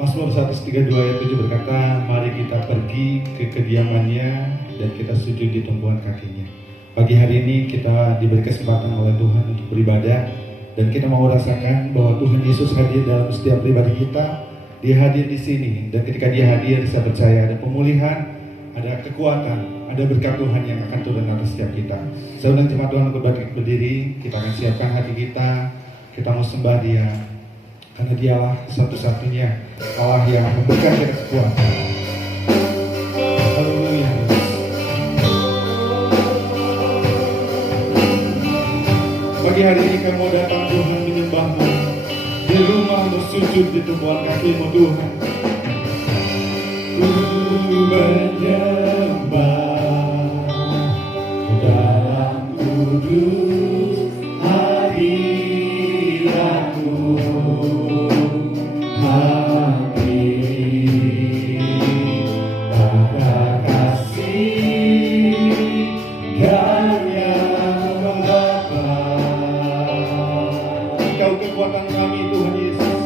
Mazmur 132 ayat 7 berkata, mari kita pergi ke kediamannya dan kita sujud di tumpuan kakinya. Pagi hari ini kita diberi kesempatan oleh Tuhan untuk beribadah, dan kita mau rasakan bahwa Tuhan Yesus hadir dalam setiap pribadi kita. Dia hadir di sini, dan ketika dia hadir, saya percaya ada pemulihan, ada kekuatan, ada berkat Tuhan yang akan turun atas setiap kita. Saya undang jemaat Tuhan untuk berdiri, kita akan siapkan hati kita mau sembah Dia, karena Dialah satu-satunya Allah yang memberikan kita kekuatan. Haleluya. Pagi hari ini kamu datang Tuhan menyembah-Mu, di rumah sujud di tumpuan kaki-Mu Tuhan. Ku menyembah dalam kudus hadirat-Mu, hati pada kasih Dia Bapa. Engkau kekuatan kami Tuhan Yesus.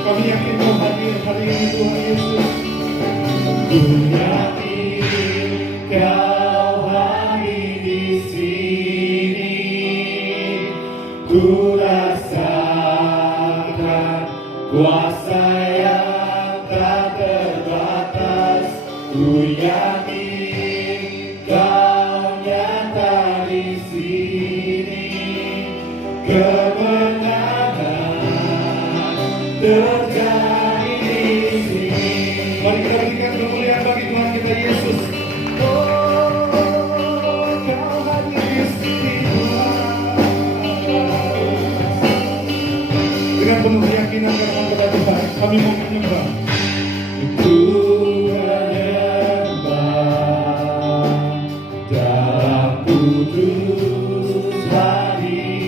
Kami yakin Kau hadir hari ini Tuhan Yesus. Ku yakin Kau hadir di sini. Ku rasakan kuasa yang tak terbatas. Ku yakin Kau nyata di sini. Kemenangan terjadi di sini. Mari kita berikan kemuliaan bagi Tuhan kita Yesus. Oh, Kau hadir di sini Tuhan. Dengan penuh keyakinan kepada Tuhan, kami mau menyembah. Ku menyembah dalam kudus hadirat-Mu.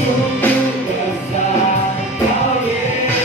Sungguh besar Kau Yesus.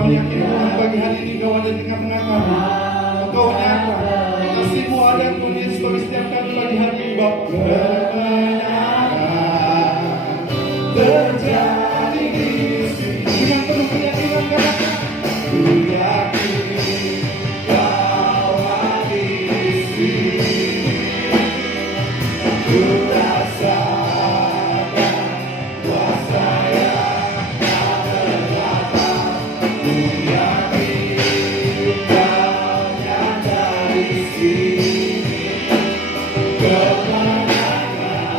Kami yakin Tuhan pagi hari ini Kau ada di tengah-tengah kami. Engkau nyata, kasih-Mu ada Tuhan Yesus bagi setiap kami pagi hari ini Bapa. Kemenangan terjadi di sini. Dengan penuh keyakinan katakan, ku yakin Kau ada di sini. Ku rasakan kuasa yang tak terbatas. Ku yakin Kau nyata di sini. Kemenangan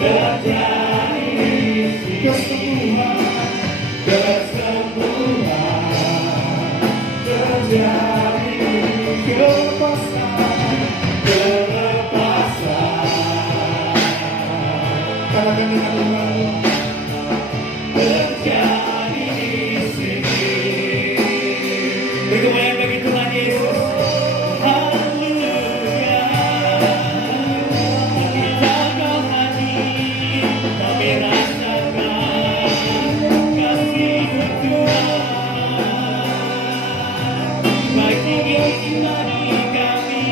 terjadi di sini. Kesembuhan terjadi. Kelepasan katakan dengan iman terjadi di sini. Beri kemuliaan bagi Tuhan Yesus. Haleluya. Ketika Kau hadir, kami rasakan kasih Tuhan. Bagi iman kami,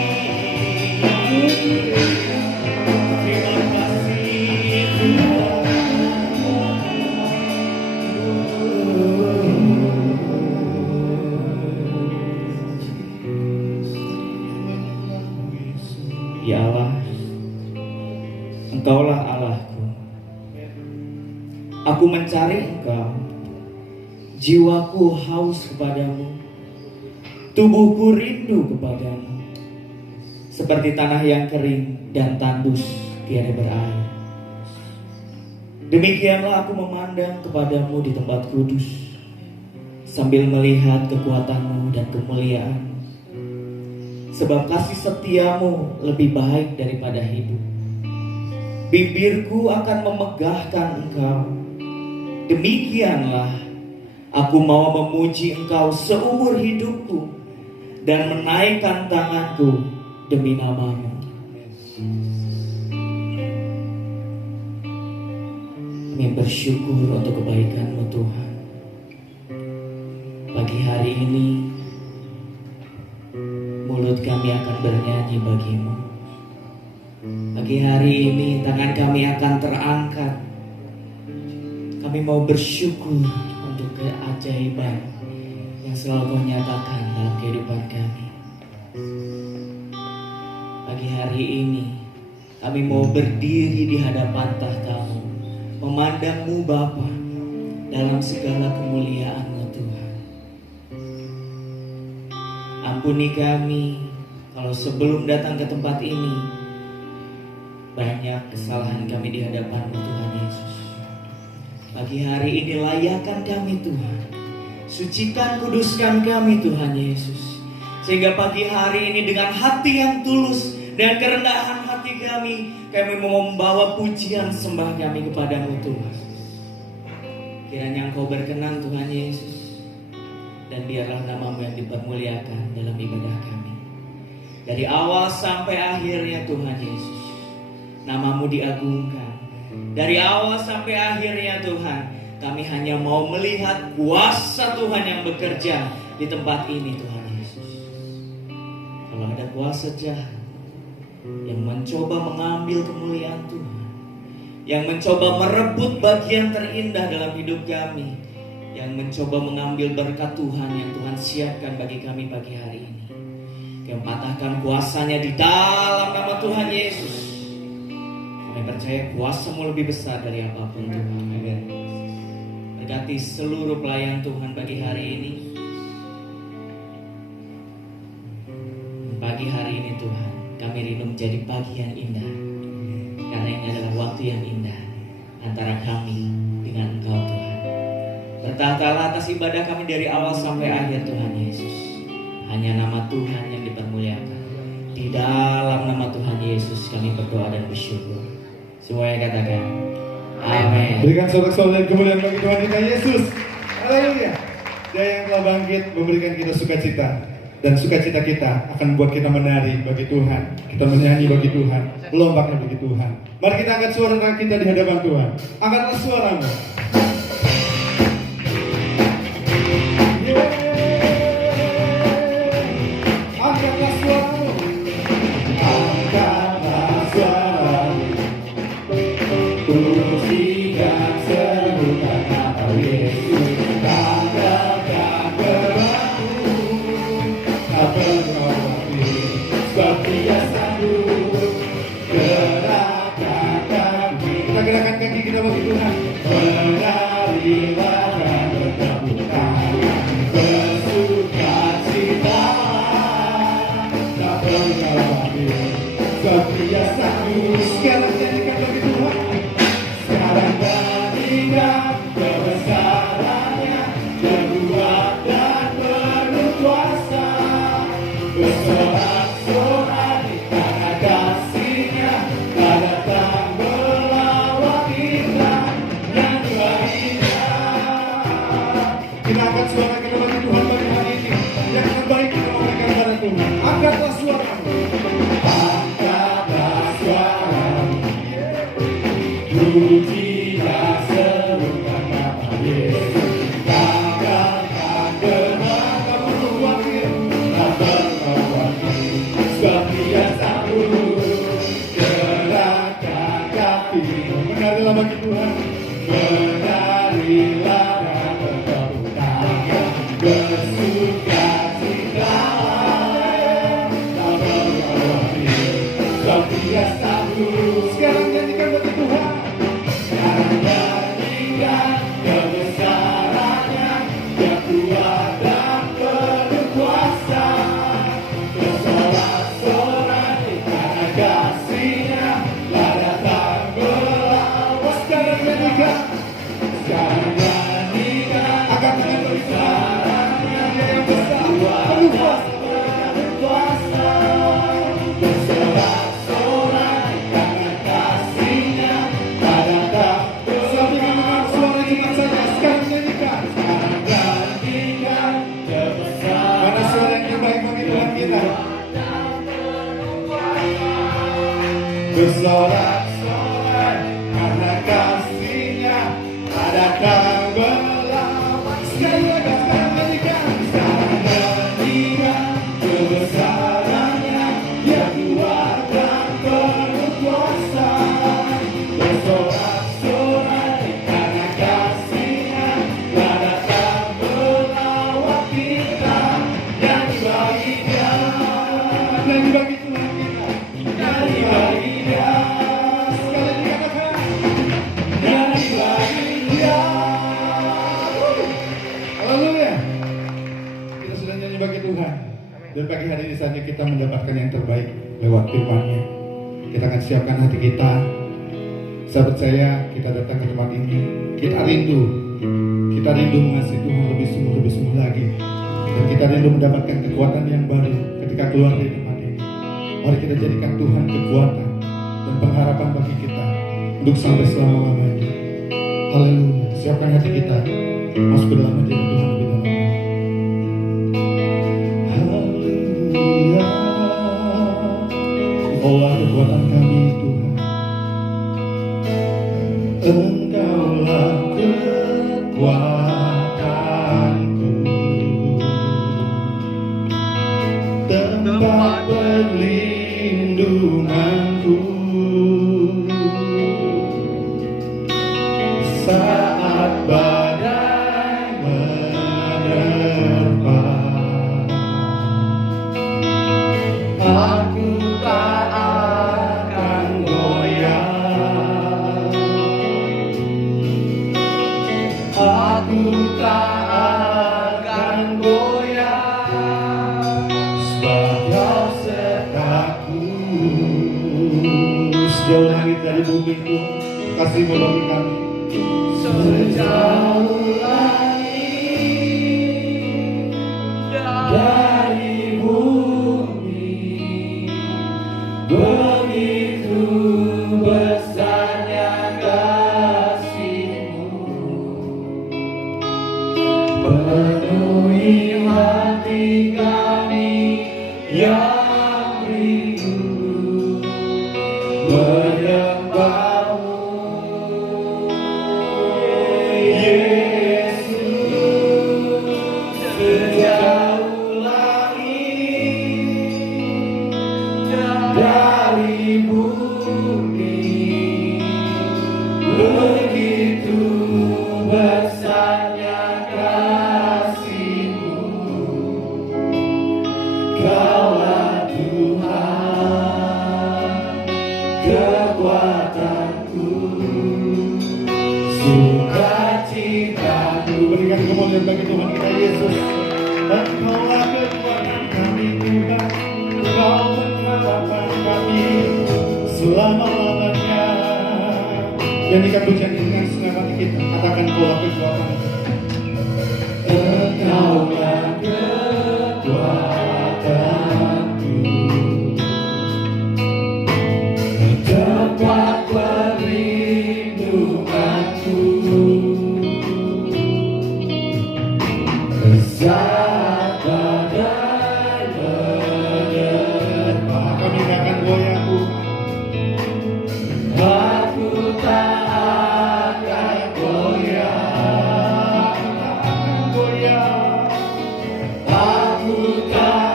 terima kasih Tuhan. Ya Allah, Engkaulah Allahku. Aku mencari Engkau. Jiwaku haus kepadamu. Tubuhku rindu kepadamu. Seperti tanah yang kering dan tandus tiada berair. Demikianlah aku memandang kepadamu di tempat kudus, sambil melihat kekuatanmu dan kemuliaan. Sebab kasih setiamu lebih baik daripada hidup. Bibirku akan memegahkan Engkau. Demikianlah aku mau memuji Engkau seumur hidupku dan menaikkan tanganku demi nama-Mu. Kami bersyukur untuk kebaikan-Mu Tuhan. Pagi hari ini mulut kami akan bernyanyi bagi-Mu. Pagi hari ini tangan kami akan terangkat. Kami mau bersyukur untuk keajaiban yang selalu Kau nyatakan dalam kehidupan kami. Pagi hari ini kami mau berdiri di hadapan tahta-Mu, memandang-Mu Bapa dalam segala kemuliaan-Mu Tuhan. Ampuni kami kalau sebelum datang ke tempat ini banyak kesalahan kami di hadapan-Mu Tuhan Yesus. Pagi hari ini layakkan kami Tuhan. Sucikan, kuduskan kami Tuhan Yesus. Sehingga pagi hari ini dengan hati yang tulus dan kerendahan hati kami mau membawa pujian sembah kami kepadamu Tuhan. Kiranya Engkau berkenan Tuhan Yesus. Dan biarlah nama-Mu yang dipermuliakan dalam ibadah kami. Dari awal sampai akhirnya Tuhan Yesus, nama-Mu diagungkan. Dari awal sampai akhirnya Tuhan, kami hanya mau melihat kuasa Tuhan yang bekerja di tempat ini Tuhan Yesus. Kalau ada kuasa jahat yang mencoba mengambil kemuliaan Tuhan, yang mencoba merebut bagian terindah dalam hidup kami, yang mencoba mengambil berkat Tuhan yang Tuhan siapkan bagi kami pagi hari ini, yang patahkan kuasanya di dalam nama Tuhan Yesus. Kami percaya kuasa-Mu lebih besar dari apapun Tuhan. Berkati seluruh pelayan Tuhan pagi hari ini. Pagi hari ini Tuhan, kami rindu menjadi pagi yang indah. Karena ini adalah waktu yang indah antara kami dengan Engkau Tuhan. Bertahtalah atas ibadah kami dari awal sampai akhir Tuhan Yesus. Hanya nama Tuhan yang dipermuliakan. Di dalam nama Tuhan Yesus kami berdoa dan bersyukur. Semuanya katakan amin. Berikan sorak-sorai dan kemuliaan bagi Tuhan kita Yesus. Haleluya. Dia yang telah bangkit memberikan kita sukacita. Dan sukacita kita akan membuat kita menari bagi Tuhan. Kita menyanyi bagi Tuhan. Melompatnya bagi Tuhan. Mari kita angkat suara kita di hadapan Tuhan. Angkatlah suaramu. Kita angkat suara kita bagi Tuhan bagi hari ini. Yang terbaik kita memberikan kepada Tuhan. Angkatlah suara. Angkatlah suara. Pujilah serukan nama Yesus. Katakan gerak kamu khawatir, tak perlu khawatir. Sebab Dia sanggup gerakkan kaki. Menarilah bagi Tuhan. Menarilah dan bertepuk tangan. Bersuka cita, tak perlu khawatir. Sebab Dia sanggup. Sekarang nyanyikan bagi Tuhan. Sekarang nyanyikan kebesarannya, Dia kuat dan berkuasa. Bersorak-sorai karena kasih-Nya, lah datang berlawan. Sekarang nyanyikan, sekarang nyanyikan, angkat tangan bagi Tuhan. Dia yang besar, berkuasa. Bersorak-sorai karena kasih-Nya, lah datang berlawan. Sampaikan dengan suara cepat saja. Sekarang nyanyikan, sekarang nyanyikan kebesaran. Mana suara yang terbaik bagi Tuhan kita? Bersorak-sorai karena kasih-Nya, lah datang berlawan. Sekali lagi, sekarang nyanyikan, sekarang nyanyikan kebesarannya, Dia kuat dan berkuasa. Bersorak-sorai karena kasih-Nya, lah datang melawat kita. Nyanyi bagi Dia, nyanyi bagi Tuhan kita, nyanyi bagi Dia. Sekali lagi katakan, nyanyi bagi Dia. Haleluya. Kita sudah nyanyi bagi Tuhan. Dan pagi hari ini saatnya kita mendapatkan yang terbaik lewat firman-Nya. Kita akan siapkan hati kita. Sahabat saya, kita datang ke tempat ini. Kita rindu mengasihi Tuhan lebih sungguh lagi. Dan kita rindu mendapatkan kekuatan yang baru ketika keluar dari tempat ini. Mari kita jadikan Tuhan kekuatan dan pengharapan bagi kita untuk sampai selama-lamanya. Haleluya. Siapkan hati kita masuk ke dalam hadirat Tuhan lebih dalam. Haleluya. Engkaulah kekuatan kami Tuhan. Engkaulah kekuatanku, tempat perlindunganku saat badai menerpa. Aku tak akan goyah, aku tak akan goyah, sebab Kau sertaku. Sejauh langit dari bumi itu, kasih-Mu bagi kami. Sejauh langit dari bumi, begitu besarnya kasih-Mu. Penuhi hati kami yang rindu menyembah-Mu. Yesus, sejauh langit dari bumi, begitu besarnya kasih-Mu. Kaulah Tuhan, kekuatanku, sukacitaku. Berikan kemuliaan bagi Tuhan kita Yesus. Engkaulah kekuatan kami Tuhan, Engkau pengharapan kami selama-lamanya. Nyanyikan pujian ini dengan senang hati kita. Katakan Engkaulah kekuatan kami. Engkaulah kekuatanku, tempat perlindunganku Saat badai menerpa, kami gak akan goyah Tuhan. Aku tak akan goyah, tak akan goyah. Aku tak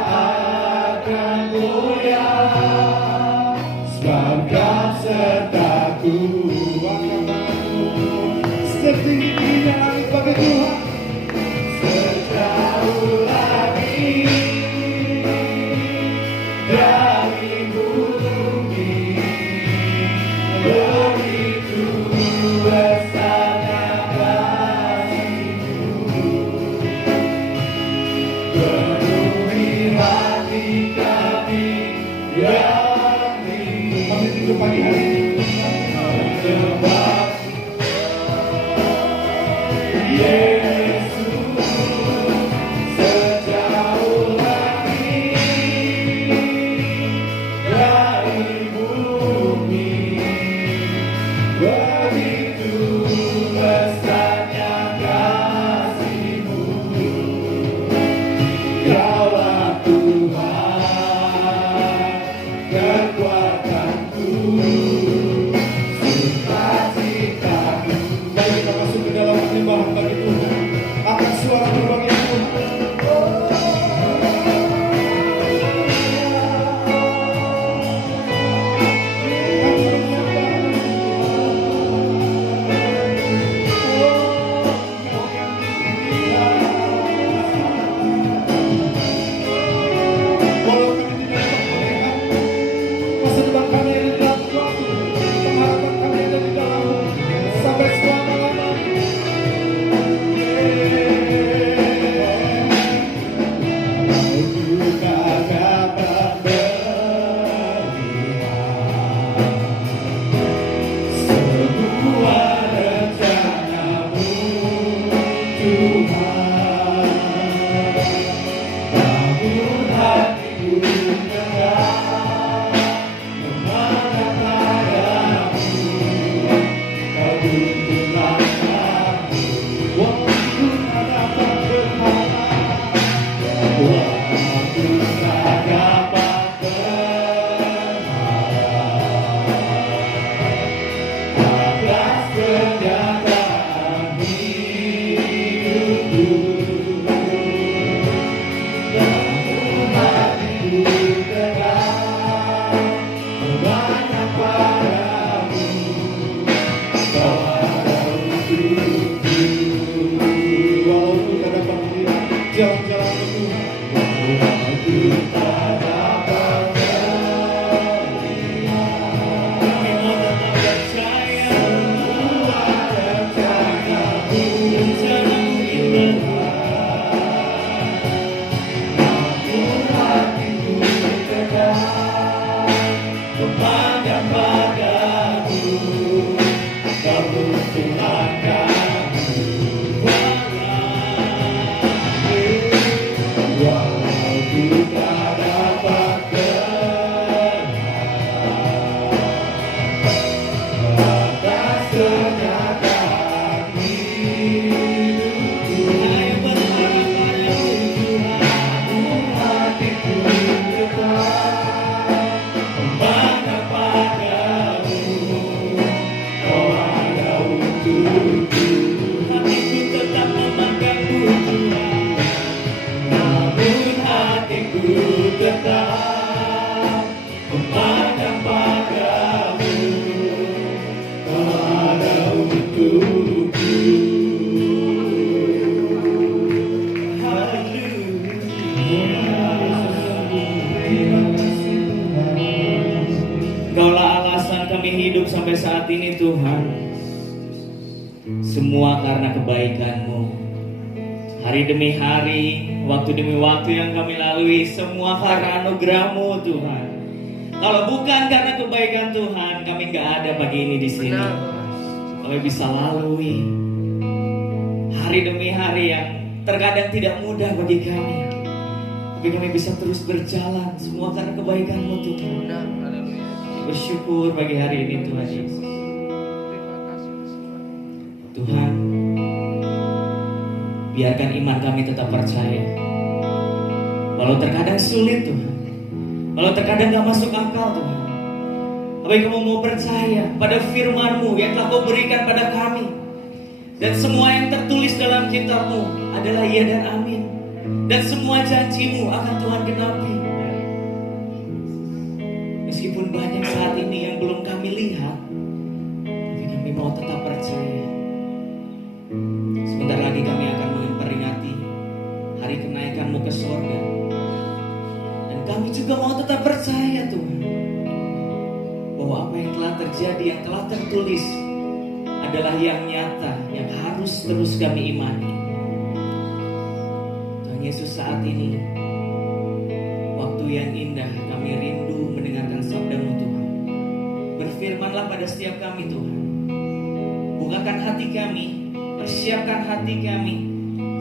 akan goyah, sebab Kau sertaku. Angkat tanganmu setinggi-tingginya langit bagi Tuhan. Sejauh lagi dari bumi, begitu besarnya kasih-Mu. Penuhi hati kami yang rindu. Kami rindu pagi hari ini menyembah Yesus. Sejauh lagi dari bumi, begitu besarnya kasih-Mu. Kaulah Tuhan, kekuatanku, sukacitaku. Mari kita masuk ke dalam penyembahan bagi Tuhan. Angkat suaramu bagi Tuhan. Walau kami tidak dapat melihat masa depan kami ada di dalam Tuhan, pengharapan kami ada di dalam sampai selama-lamanya. Aku tak dapat melihat semua rencana-Mu, Tuhan. Namun hatiku tetap memandang padamu. Kau tuntun langkahku, waktu tak dapat berharap, waktu tak dapat berharap atas kenyataan hidupku. Namun hatiku tetap memandang padamu. Kau ada untukku. Walaupun tak dapat melihat jalan-jalan Tuhan, walaupun tak dapat melihat, kami mau tetap percaya semua rencana-Mu, rencana-Mu indah. Namun hatiku tetap memandang padamu. Kau tuntun langkahku, walaupun tak dapat berharap atas kenyataan hidupku. Namun hatiku tetap memandang padamu. Kau ada untukku. Hatiku tetap memandang-Mu, Tuhan. Namun hatiku tetap memandang padamu. Kau ada untukku. Terima kasih Tuhan. Kaulah alasan kami hidup sampai saat ini Tuhan. Semua karena kebaikan-Mu. Hari demi hari, waktu demi waktu yang kami lalui, semua karena anugerah-Mu Tuhan. Kalau bukan karena kebaikan Tuhan, kami nggak ada pagi ini di sini. Kami bisa lalui hari demi hari yang terkadang tidak mudah bagi kami, tapi kami bisa terus berjalan. Semua karena kebaikan-Mu Tuhan. Bersyukur pagi hari ini Tuhan Yesus. Tuhan, biarkan iman kami tetap percaya. Walau terkadang sulit Tuhan, walau terkadang gak masuk akal Tuhan, tapi kami mau percaya pada firman-Mu yang telah Kau berikan pada kami. Dan semua yang tertulis dalam kitab-Mu adalah iya dan amin. Dan semua janji-Mu akan Tuhan genapi. Meskipun banyak saat ini yang belum kami lihat, tapi kami mau tetap percaya. Sebentar lagi kami akan memperingati hari kenaikan-Mu ke sorga. Dan kami juga mau tetap percaya Tuhan, bahwa apa yang telah terjadi, yang telah tertulis adalah yang nyata, yang harus terus kami imani. Tuhan Yesus, saat ini waktu yang indah, kami rindu mendengarkan sabda-Mu Tuhan. Berfirmanlah pada setiap kami Tuhan. Bukakan hati kami, persiapkan hati kami,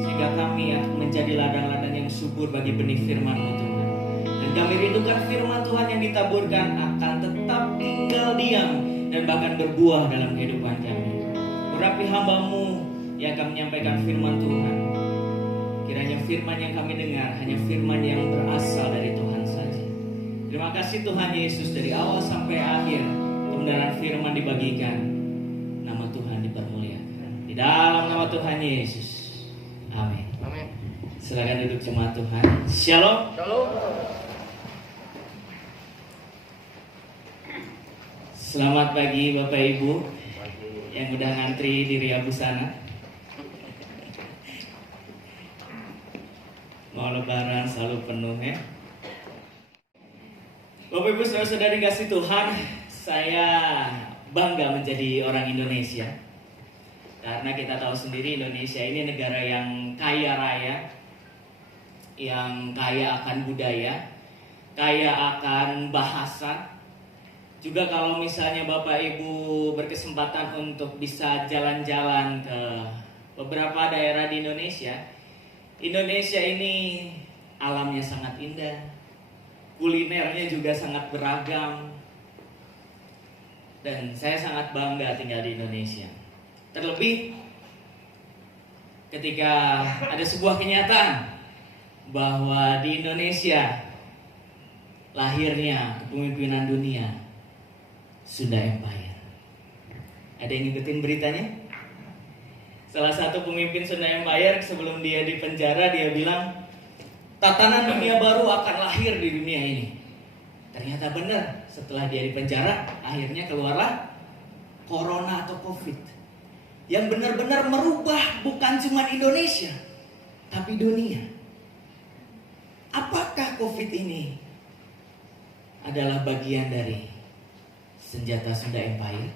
sehingga kami akan menjadi ladang-ladang yang subur bagi benih firman-Mu Tuhan. Dan kami rindukan firman Tuhan yang ditaburkan akan tetap tinggal diam dan bahkan berbuah dalam kehidupan kami. Urapi hamba-Mu yang akan menyampaikan firman Tuhan. Kiranya firman yang kami dengar hanya firman yang berasal dari Tuhan saja. Terima kasih Tuhan Yesus, dari awal sampai akhir kebenaran firman dibagikan. Nama Tuhan dipermuliakan. Di dalam nama Tuhan Yesus. Amin. Amin. Silakan duduk jemaat Tuhan. Shalom. Shalom. Selamat pagi Bapak Ibu yang udah ngantri di Ria Busana. Mau lebaran selalu penuh ya. Bapak Ibu saudara-saudari kasih Tuhan, saya bangga menjadi orang Indonesia. Karena kita tahu sendiri Indonesia ini negara yang kaya raya, yang kaya akan budaya, kaya akan bahasa. Juga kalau misalnya Bapak Ibu berkesempatan untuk bisa jalan-jalan ke beberapa daerah di Indonesia, Indonesia ini alamnya sangat indah, kulinernya juga sangat beragam, dan saya sangat bangga tinggal di Indonesia. Terlebih ketika ada sebuah kenyataan bahwa di Indonesia lahirnya kepemimpinan dunia Sunda Empire. Ada yang ngikutin beritanya? Salah satu pemimpin Sunda Empire sebelum dia di penjara, dia bilang tatanan dunia baru akan lahir di dunia ini. Ternyata benar, setelah dia di penjara akhirnya keluarlah Corona atau Covid yang benar-benar merubah bukan cuma Indonesia tapi dunia. Apakah Covid ini adalah bagian dari senjata Sunda Empire?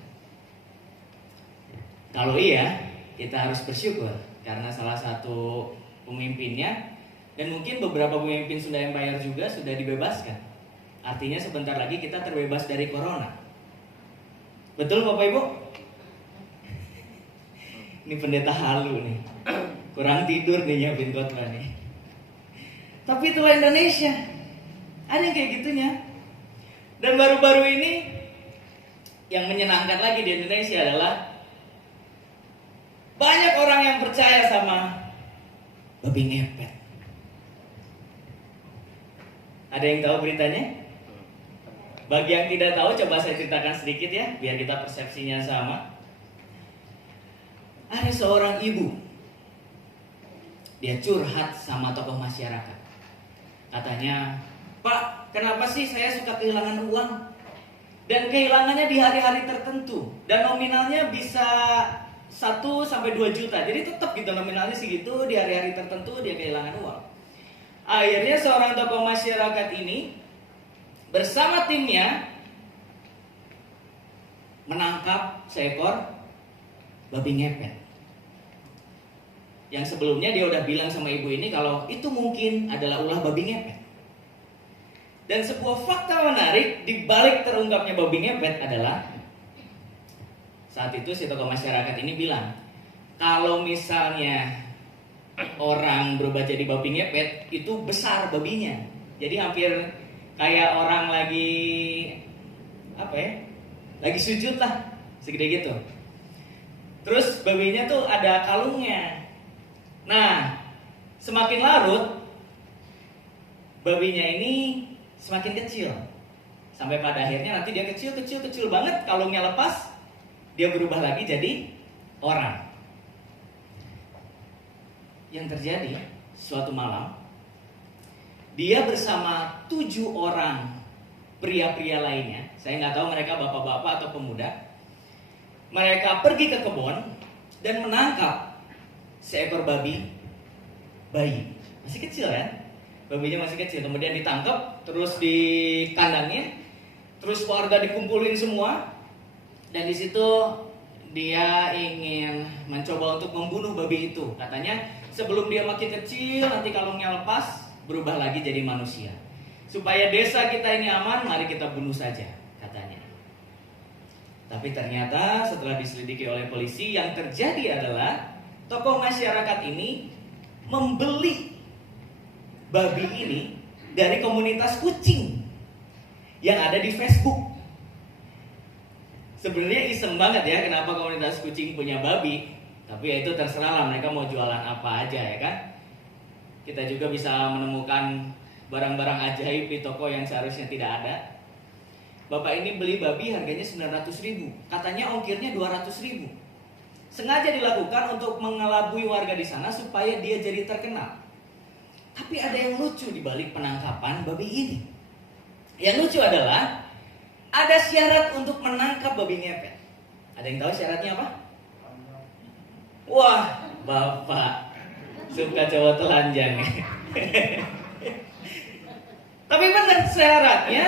Kalau iya, kita harus bersyukur karena salah satu pemimpinnya dan mungkin beberapa pemimpin Sunda Empire juga sudah dibebaskan. Artinya sebentar lagi kita terbebas dari corona. Betul Bapak Ibu? Ini pendeta halu nih, kurang tidur nih nyiapin khotbah nih. Tapi itulah Indonesia, ada yang kayak gitunya. Dan baru-baru ini yang menyenangkan lagi di Indonesia adalah banyak orang yang percaya sama babi ngepet. Ada yang tahu beritanya? Bagi yang tidak tahu, coba saya ceritakan sedikit ya, biar kita persepsinya sama. Ada seorang ibu, dia curhat sama tokoh masyarakat. Katanya, Pak, kenapa sih saya suka kehilangan uang? Dan kehilangannya di hari-hari tertentu. Dan nominalnya bisa 1-2 juta. Jadi tetap gitu nominalnya segitu, di hari-hari tertentu dia kehilangan uang. Akhirnya seorang tokoh masyarakat ini bersama timnya menangkap seekor babi ngepet. Yang sebelumnya dia udah bilang sama ibu ini kalau itu mungkin adalah ulah babi ngepet. Dan sebuah fakta menarik di balik terungkapnya babi ngepet adalah saat itu si tokoh masyarakat ini bilang, kalau misalnya orang berubah jadi babi ngepet, itu besar babinya. Jadi hampir kayak orang lagi lagi sujud lah, segede gitu. Terus babinya tuh ada kalungnya. Nah, semakin larut, babinya ini semakin kecil. Sampai pada akhirnya nanti dia kecil banget. Kalungnya lepas, dia berubah lagi jadi orang. Yang terjadi suatu malam, dia bersama 7 orang pria-pria lainnya. Saya nggak tahu mereka bapak-bapak atau pemuda. Mereka pergi ke kebun dan menangkap seekor bayi. Masih kecil ya, babinya masih kecil. Kemudian ditangkap, terus dikandangin, terus warga dikumpulin semua. Dan di situ dia ingin mencoba untuk membunuh babi itu. Katanya sebelum dia makin kecil, nanti kalungnya lepas, berubah lagi jadi manusia. Supaya desa kita ini aman, mari kita bunuh saja, katanya. Tapi ternyata setelah diselidiki oleh polisi, yang terjadi adalah tokoh masyarakat ini membeli babi ini dari komunitas kucing yang ada di Facebook. Sebenarnya iseng banget ya, kenapa komunitas kucing punya babi. Tapi ya itu terserah lah, mereka mau jualan apa aja ya kan. Kita juga bisa menemukan barang-barang ajaib di toko yang seharusnya tidak ada. Bapak ini beli babi harganya 900.000, katanya ongkirnya 200.000. Sengaja dilakukan untuk mengelabui warga di sana supaya dia jadi terkenal. Tapi ada yang lucu di balik penangkapan babi ini. Yang lucu adalah ada syarat untuk menangkap babi ngepet. Ada yang tahu syaratnya apa? Wah, Bapak suka cowok telanjang. Tapi benar syaratnya,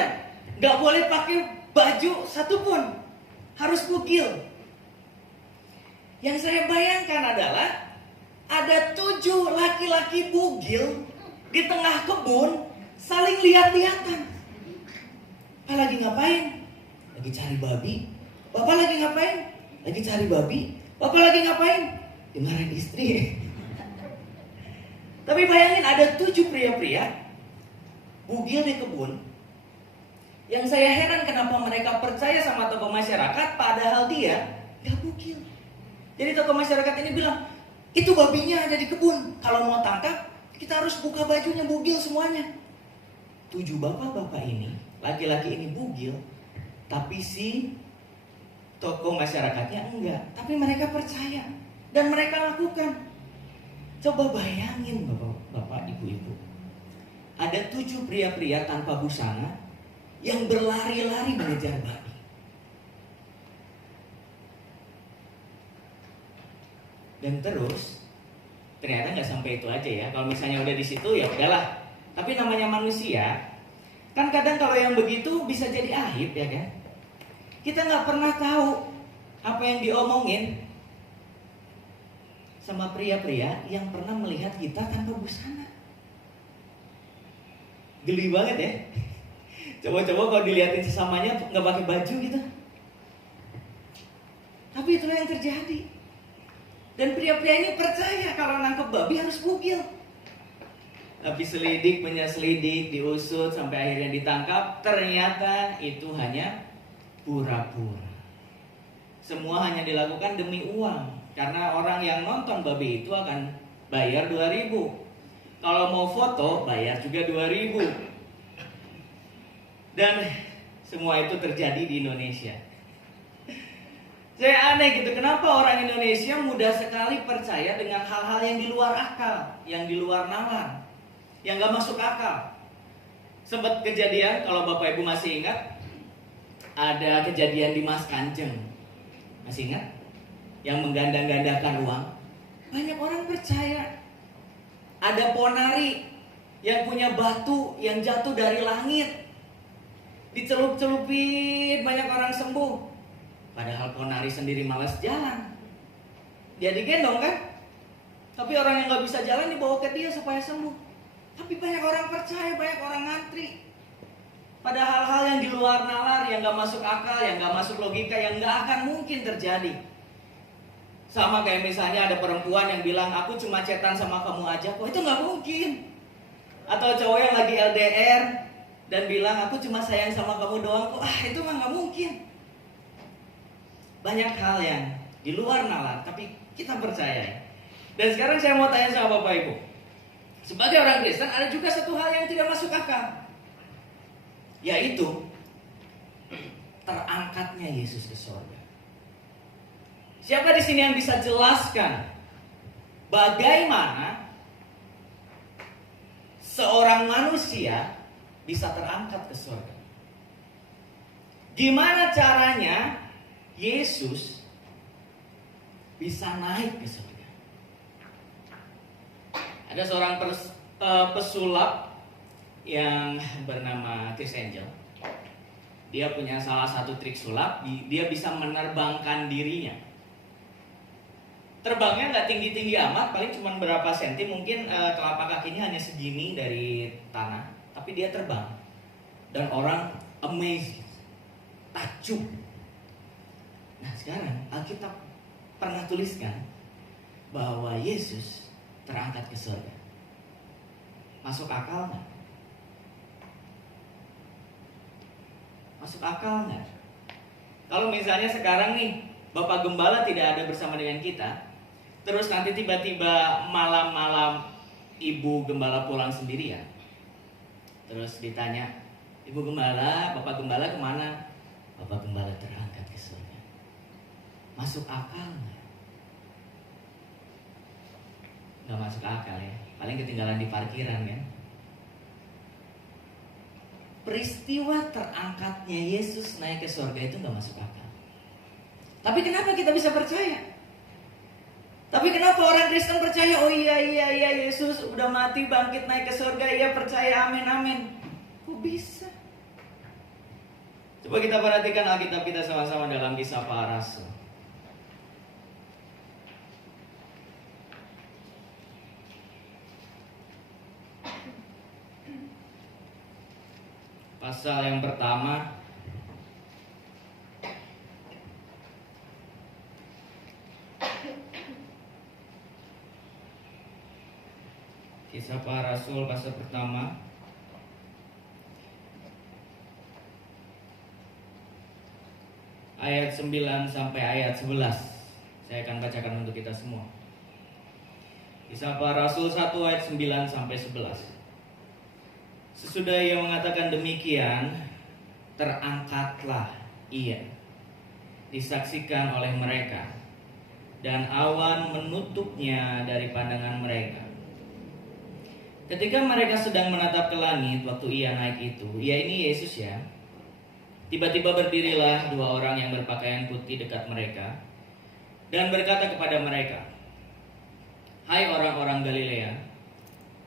gak boleh pakai baju satupun, harus bugil. Yang saya bayangkan adalah ada 7 laki-laki bugil di tengah kebun saling lihat-lihatan. Bapak lagi ngapain? Lagi cari babi. Bapak lagi ngapain? Lagi cari babi. Bapak lagi ngapain? Dimarahin istri. Tapi bayangin ada 7 pria-pria bugil di kebun. Yang saya heran kenapa mereka percaya sama tokoh masyarakat padahal dia gak bugil. Jadi tokoh masyarakat ini bilang, itu babinya ada di kebun. Kalau mau tangkap, kita harus buka bajunya, bugil semuanya. 7 bapak-bapak ini, laki-laki ini bugil, tapi si tokoh masyarakatnya enggak. Tapi mereka percaya dan mereka lakukan. Coba bayangin bapak-bapak, ibu-ibu. Ada 7 pria-pria tanpa busana yang berlari-lari mengejar babi. Dan terus ternyata nggak sampai itu aja ya. Kalau misalnya udah di situ ya udahlah. Tapi namanya manusia, kan kadang kalau yang begitu bisa jadi aib ya kan. Kita nggak pernah tahu apa yang diomongin sama pria-pria yang pernah melihat kita tanpa busana. Geli banget ya. Coba-coba kalau dilihatin sesamanya nggak pakai baju gitu. Tapi itulah yang terjadi. Dan pria-pria ini percaya kalau nangkep babi harus bugil. Tapi selidik, penyelidik, diusut sampai akhirnya ditangkap. Ternyata itu hanya pura-pura. Semua hanya dilakukan demi uang. Karena orang yang nonton babi itu akan bayar 2.000. Kalau mau foto bayar juga 2.000. Dan semua itu terjadi di Indonesia. Saya aneh gitu, kenapa orang Indonesia mudah sekali percaya dengan hal-hal yang di luar akal, yang di luar nalar, yang gak masuk akal. Sempat kejadian, kalau Bapak Ibu masih ingat, ada kejadian di Mas Kanjeng. Masih ingat? Yang menggandang-gandakan uang. Banyak orang percaya. Ada ponari yang punya batu yang jatuh dari langit. Dicelup-celupin, banyak orang sembuh. Padahal ponari sendiri malas jalan. Dia digendong kan? Tapi orang yang gak bisa jalan dibawa ke dia supaya sembuh. Tapi banyak orang percaya, banyak orang ngantri. Pada hal-hal yang di luar nalar, yang gak masuk akal, yang gak masuk logika, yang gak akan mungkin terjadi. Sama kayak misalnya ada perempuan yang bilang, aku cuma chatan sama kamu aja. Kok itu gak mungkin. Atau cowok yang lagi LDR dan bilang, aku cuma sayang sama kamu doang. Kok itu mah gak mungkin. Banyak hal yang di luar nalar, tapi kita percaya. Dan sekarang saya mau tanya sama Bapak Ibu. Sebagai orang Kristen ada juga satu hal yang tidak masuk akal. Yaitu terangkatnya Yesus ke surga. Siapa di sini yang bisa jelaskan bagaimana seorang manusia bisa terangkat ke surga? Gimana caranya Yesus bisa naik ke surga? Ada seorang pesulap yang bernama Chris Angel. Dia punya salah satu trik sulap. Dia bisa menerbangkan dirinya. Terbangnya nggak tinggi-tinggi amat, paling cuma berapa senti. Mungkin telapak kakinya hanya segini dari tanah, tapi dia terbang. Dan orang amazed, takjub. Nah sekarang Alkitab pernah tuliskan bahwa Yesus terangkat ke surga. Masuk akal nggak? Masuk akal nggak? Kalau misalnya sekarang nih Bapak Gembala tidak ada bersama dengan kita, terus nanti tiba-tiba malam-malam Ibu Gembala pulang sendirian, terus ditanya, Ibu Gembala, Bapak Gembala kemana? Bapak Gembala terangkat ke surga. Masuk akal nggak? Nggak masuk akal ya. Paling ketinggalan di parkiran kan. Peristiwa terangkatnya Yesus naik ke surga itu nggak masuk akal. Tapi kenapa kita bisa percaya? Tapi kenapa orang Kristen percaya? Oh iya Yesus udah mati bangkit naik ke surga. Iya percaya, amin amin. Kok bisa? Coba kita perhatikan Alkitab kita sama-sama dalam Kisah Para Rasul. Pasal yang pertama Kisah Para Rasul pasal pertama ayat 9 sampai ayat 11. Saya akan bacakan untuk kita semua. Kisah Para Rasul 1 ayat 9 sampai 11. Sesudah ia mengatakan demikian, terangkatlah ia, disaksikan oleh mereka, dan awan menutupnya dari pandangan mereka. Ketika mereka sedang menatap ke langit waktu ia naik itu, ya ini Yesus ya, tiba-tiba berdirilah dua orang yang berpakaian putih dekat mereka, dan berkata kepada mereka, hai orang-orang Galilea,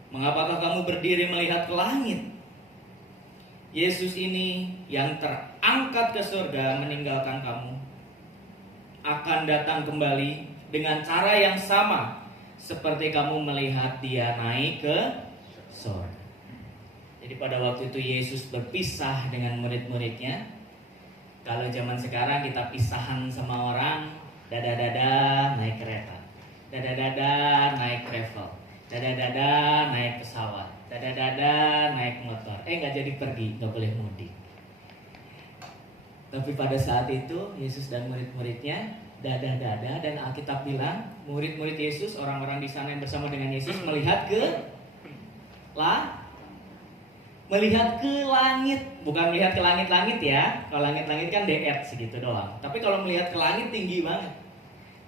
mengapakah kamu berdiri melihat ke langit? Yesus ini yang terangkat ke surga meninggalkan kamu akan datang kembali dengan cara yang sama seperti kamu melihat dia naik ke surga. Jadi pada waktu itu Yesus berpisah dengan murid-muridnya. Kalau zaman sekarang kita pisahan sama orang, dada-dada naik kereta, dada-dada naik travel, dada-dada naik pesawat, dada-dada naik motor. Nggak jadi pergi, nggak boleh mudik. Tapi pada saat itu Yesus dan murid-muridnya dada-dada, dan Alkitab bilang murid-murid Yesus, orang-orang di sana yang bersama dengan Yesus melihat ke langit. Bukan melihat ke langit-langit ya. Kalau langit-langit kan deet segitu doang. Tapi kalau melihat ke langit tinggi banget.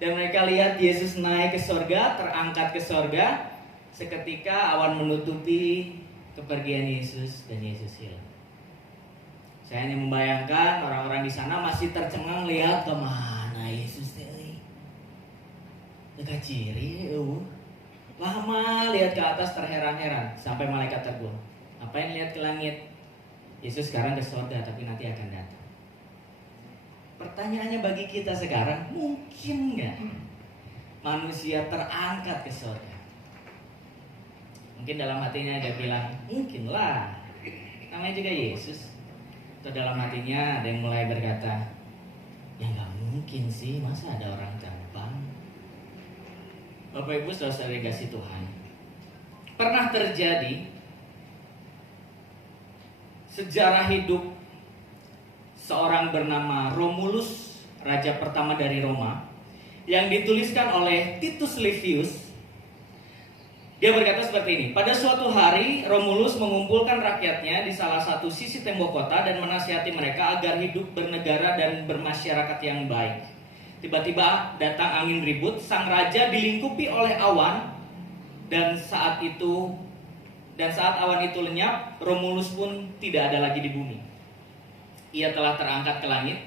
Dan mereka lihat Yesus naik ke surga, terangkat ke surga. Seketika awan menutupi kepergian Yesus dan Yesus hilang. Saya hanya membayangkan orang-orang di sana masih tercengang lihat kemana Yesus ini. Dekat ciri, lama lihat ke atas terheran-heran sampai malaikat tegur. Apa yang lihat ke langit? Yesus sekarang ke surga tapi nanti akan datang. Pertanyaannya bagi kita sekarang, mungkin nggak manusia terangkat ke surga? Mungkin dalam hatinya dia bilang, mungkin lah, namanya juga Yesus. Atau dalam hatinya ada yang mulai berkata, ya nggak mungkin sih, masa ada orang terbang? Bapak Ibu saudara kasih Tuhan, pernah terjadi sejarah hidup seorang bernama Romulus, raja pertama dari Roma, yang dituliskan oleh Titus Livius Dia berkata seperti ini, pada suatu hari Romulus mengumpulkan rakyatnya di salah satu sisi tembok kota dan menasihati mereka agar hidup bernegara dan bermasyarakat yang baik. Tiba-tiba datang angin ribut, sang raja dilingkupi oleh awan dan saat awan itu lenyap, Romulus pun tidak ada lagi di bumi. Ia telah terangkat ke langit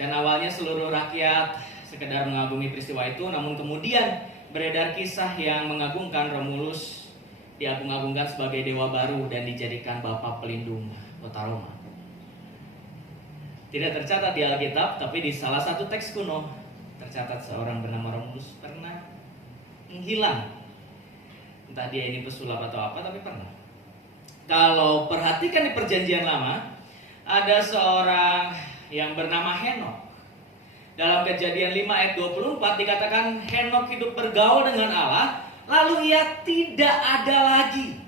dan awalnya seluruh rakyat sekedar mengagumi peristiwa itu, namun kemudian beredar kisah yang mengagungkan Romulus diagung-agungkan sebagai dewa baru dan dijadikan bapa pelindung kota Roma. Tidak tercatat di Alkitab, tapi di salah satu teks kuno tercatat seorang bernama Romulus pernah menghilang. Entah dia ini pesulap atau apa, tapi pernah. Kalau perhatikan di Perjanjian Lama, ada seorang yang bernama Henokh. Dalam Kejadian 5 ayat 24 dikatakan Henokh hidup bergaul dengan Allah, lalu ia tidak ada lagi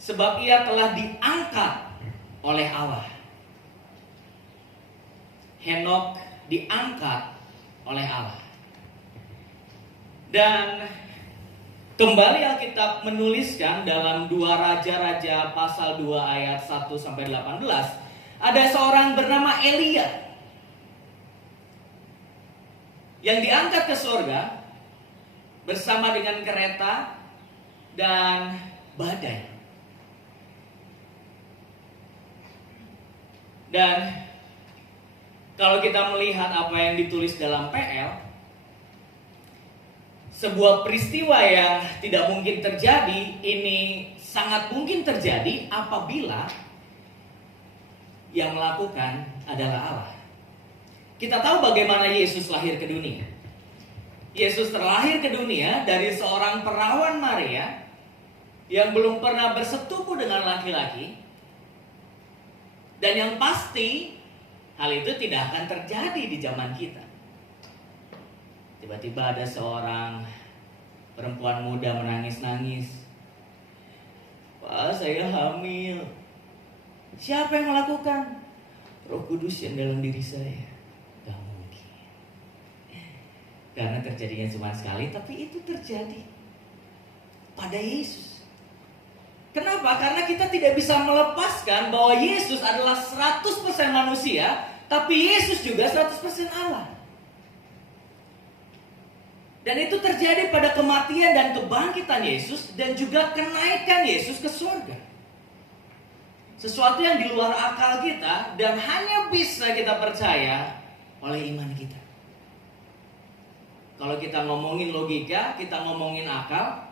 sebab ia telah diangkat oleh Allah. Henokh diangkat oleh Allah. Dan kembali Alkitab menuliskan dalam 2 Raja-Raja pasal 2 ayat 1 sampai 18, ada seorang bernama Elia yang diangkat ke surga bersama dengan kereta dan badai. Dan kalau kita melihat apa yang ditulis dalam PL, sebuah peristiwa yang tidak mungkin terjadi, ini sangat mungkin terjadi apabila yang melakukan adalah Allah. Kita tahu bagaimana Yesus lahir ke dunia. Yesus terlahir ke dunia dari seorang perawan Maria yang belum pernah bersetubuh dengan laki-laki. Dan yang pasti hal itu tidak akan terjadi di zaman kita. Tiba-tiba ada seorang perempuan muda menangis-nangis. Pak, saya hamil. Siapa yang melakukan? Roh Kudus yang dalam diri saya. Gak mungkin. Karena terjadinya cuma sekali, tapi itu terjadi pada Yesus. Kenapa? Karena kita tidak bisa melepaskan bahwa Yesus adalah 100% manusia, tapi Yesus juga 100% Allah. Dan itu terjadi pada kematian dan kebangkitan Yesus, dan juga kenaikan Yesus ke surga. Sesuatu yang di luar akal kita dan hanya bisa kita percaya oleh iman kita. Kalau kita ngomongin logika, kita ngomongin akal,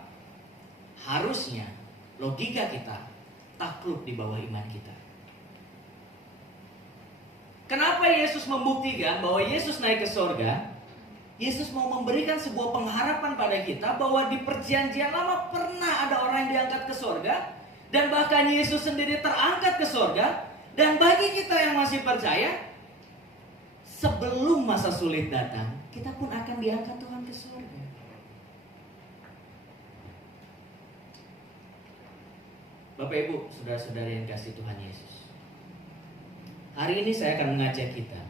harusnya logika kita takluk di bawah iman kita. Kenapa Yesus membuktikan bahwa Yesus naik ke surga? Yesus mau memberikan sebuah pengharapan pada kita bahwa di Perjanjian Lama pernah ada orang yang diangkat ke surga, dan bahkan Yesus sendiri terangkat ke surga. Dan bagi kita yang masih percaya, sebelum masa sulit datang, kita pun akan diangkat Tuhan ke surga. Bapak Ibu, saudara-saudara yang kasih Tuhan Yesus, hari ini saya akan mengajak kita,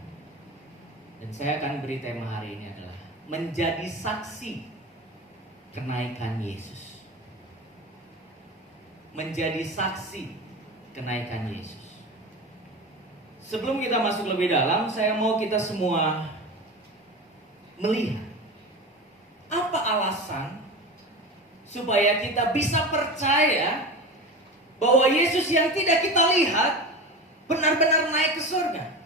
dan saya akan beri tema hari ini adalah menjadi saksi kenaikan Yesus. Menjadi saksi kenaikan Yesus. Sebelum kita masuk lebih dalam, saya mau kita semua melihat apa alasan supaya kita bisa percaya bahwa Yesus yang tidak kita lihat benar-benar naik ke surga.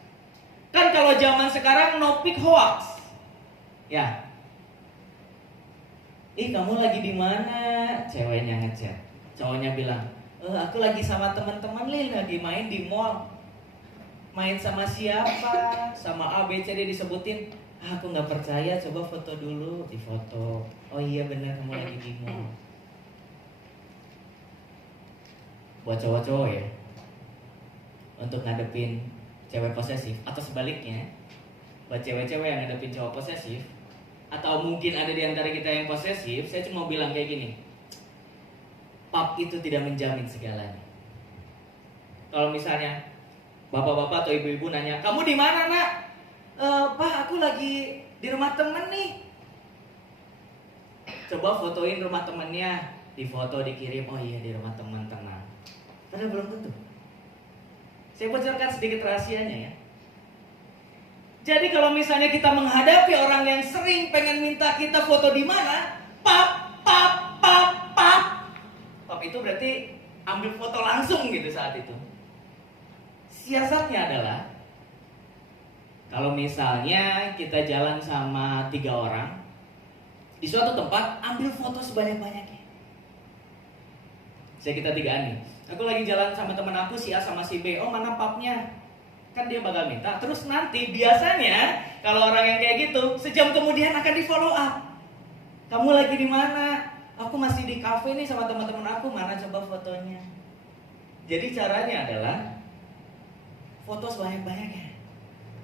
Kan kalau zaman sekarang no pic hoax. Ya. Kamu lagi di mana? Ceweknya ngechat. Cowoknya bilang, aku lagi sama teman-teman lagi main di mall. Main sama siapa? Sama A, B, C, D disebutin. Aku gak percaya, coba foto dulu. Di foto. Oh iya benar, kamu lagi di mall. Buat cowok-cowok ya, untuk ngadepin cewek posesif, atau sebaliknya, buat cewek-cewek yang ngadepin cowok posesif, atau mungkin ada di antara kita yang posesif, saya cuma bilang kayak gini, pap itu tidak menjamin segalanya. Kalau misalnya bapak-bapak atau ibu-ibu nanya, kamu di mana nak? Pak, aku lagi di rumah temen nih. Coba fotoin rumah temennya. di foto dikirim, oh iya di rumah teman tenang. Padahal belum tentu. Saya bocorkan sedikit rahasianya ya. Jadi kalau misalnya kita menghadapi orang yang sering pengen minta kita foto di mana, pap, pap, pap, pap. Pap itu berarti ambil foto langsung gitu saat itu. Siasatnya adalah, kalau misalnya kita jalan sama 3 orang di suatu tempat, ambil foto sebanyak-banyaknya. Kita 3 nih. Aku lagi jalan sama temen aku si A sama si B. Oh mana papnya? Kan dia bakal minta. Terus nanti biasanya kalau orang yang kayak gitu, sejam kemudian akan di follow up. Kamu lagi di mana? Aku masih di cafe nih sama teman-teman aku. Mana coba fotonya? Jadi caranya adalah foto sebanyak-banyaknya.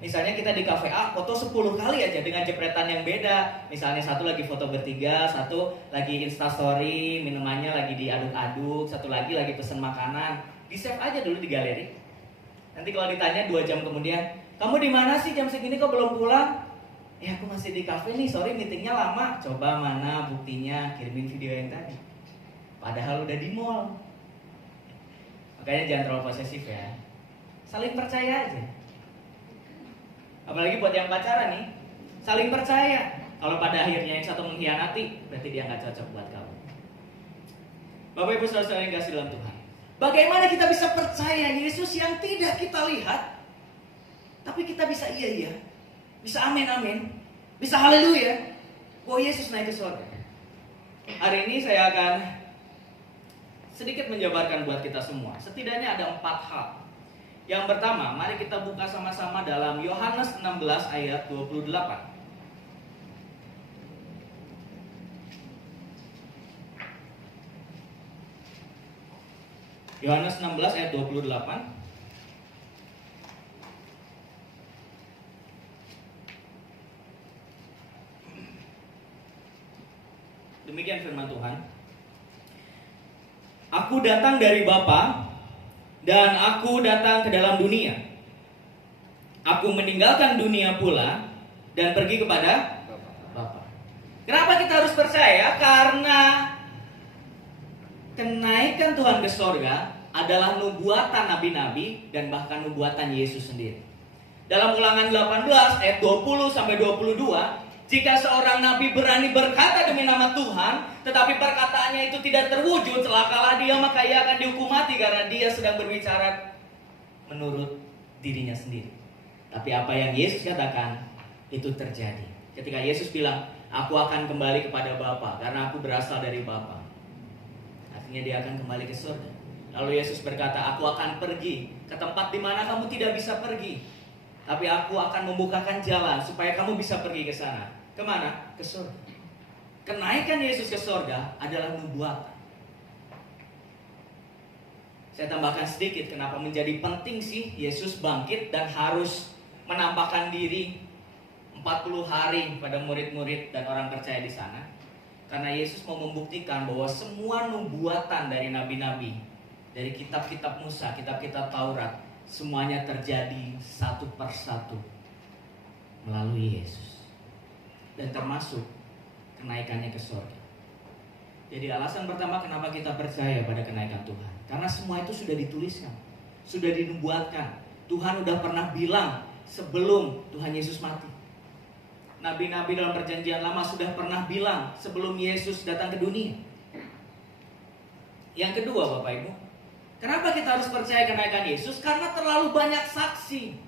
Misalnya kita di cafe A, foto 10 kali aja dengan jepretan yang beda. Misalnya satu lagi foto bertiga, satu lagi instastory, minumannya lagi diaduk-aduk, satu lagi pesen makanan. Di save aja dulu di galeri. Nanti kalau ditanya 2 jam kemudian, kamu di mana sih jam segini kok belum pulang? Ya aku masih di cafe nih, sorry meetingnya lama. Coba mana buktinya, kirimin video yang tadi. Padahal udah di mall. Makanya jangan terlalu posesif ya. Saling percaya aja. Apalagi buat yang pacaran nih, saling percaya. Kalau pada akhirnya yang satu mengkhianati, berarti dia nggak cocok buat kamu. Bapak Ibu saudara yang kasih dalam Tuhan, bagaimana kita bisa percaya Yesus yang tidak kita lihat, tapi kita bisa iya, bisa amin, bisa haleluya, bahwa Yesus naik ke surga. Hari ini saya akan sedikit menjabarkan buat kita semua. Setidaknya ada 4 hal. Yang pertama, mari kita buka sama-sama dalam Yohanes 16 ayat 28. Yohanes 16 ayat 28. Demikian firman Tuhan. Aku datang dari Bapa, dan aku datang ke dalam dunia. Aku meninggalkan dunia pula dan pergi kepada Bapa. Kenapa kita harus percaya? Karena kenaikan Tuhan ke sorga adalah nubuatan nabi-nabi dan bahkan nubuatan Yesus sendiri. Dalam Ulangan 18 ayat 20 sampai 22, jika seorang nabi berani berkata demi nama Tuhan, tetapi perkataannya itu tidak terwujud, celakalah dia, maka ia akan dihukum mati karena dia sedang berbicara menurut dirinya sendiri. Tapi apa yang Yesus katakan, itu terjadi. Ketika Yesus bilang, aku akan kembali kepada Bapa karena aku berasal dari Bapa. Artinya dia akan kembali ke surga. Lalu Yesus berkata, aku akan pergi ke tempat di mana kamu tidak bisa pergi. Tapi aku akan membukakan jalan supaya kamu bisa pergi ke sana. Kemana? Ke surga. Kenaikan Yesus ke surga adalah nubuatan. Saya tambahkan sedikit kenapa menjadi penting sih Yesus bangkit dan harus menampakkan diri 40 hari pada murid-murid dan orang percaya di sana. Karena Yesus mau membuktikan bahwa semua nubuatan dari nabi-nabi, dari kitab-kitab Musa, kitab-kitab Taurat, semuanya terjadi satu persatu melalui Yesus. Dan termasuk kenaikannya ke surga. Jadi alasan pertama kenapa kita percaya pada kenaikan Tuhan, karena semua itu sudah dituliskan, sudah dinubuatkan. Tuhan udah pernah bilang sebelum Tuhan Yesus mati. Nabi-nabi dalam perjanjian lama sudah pernah bilang sebelum Yesus datang ke dunia. Yang kedua Bapak Ibu, kenapa kita harus percaya kenaikan Yesus? Karena terlalu banyak saksi.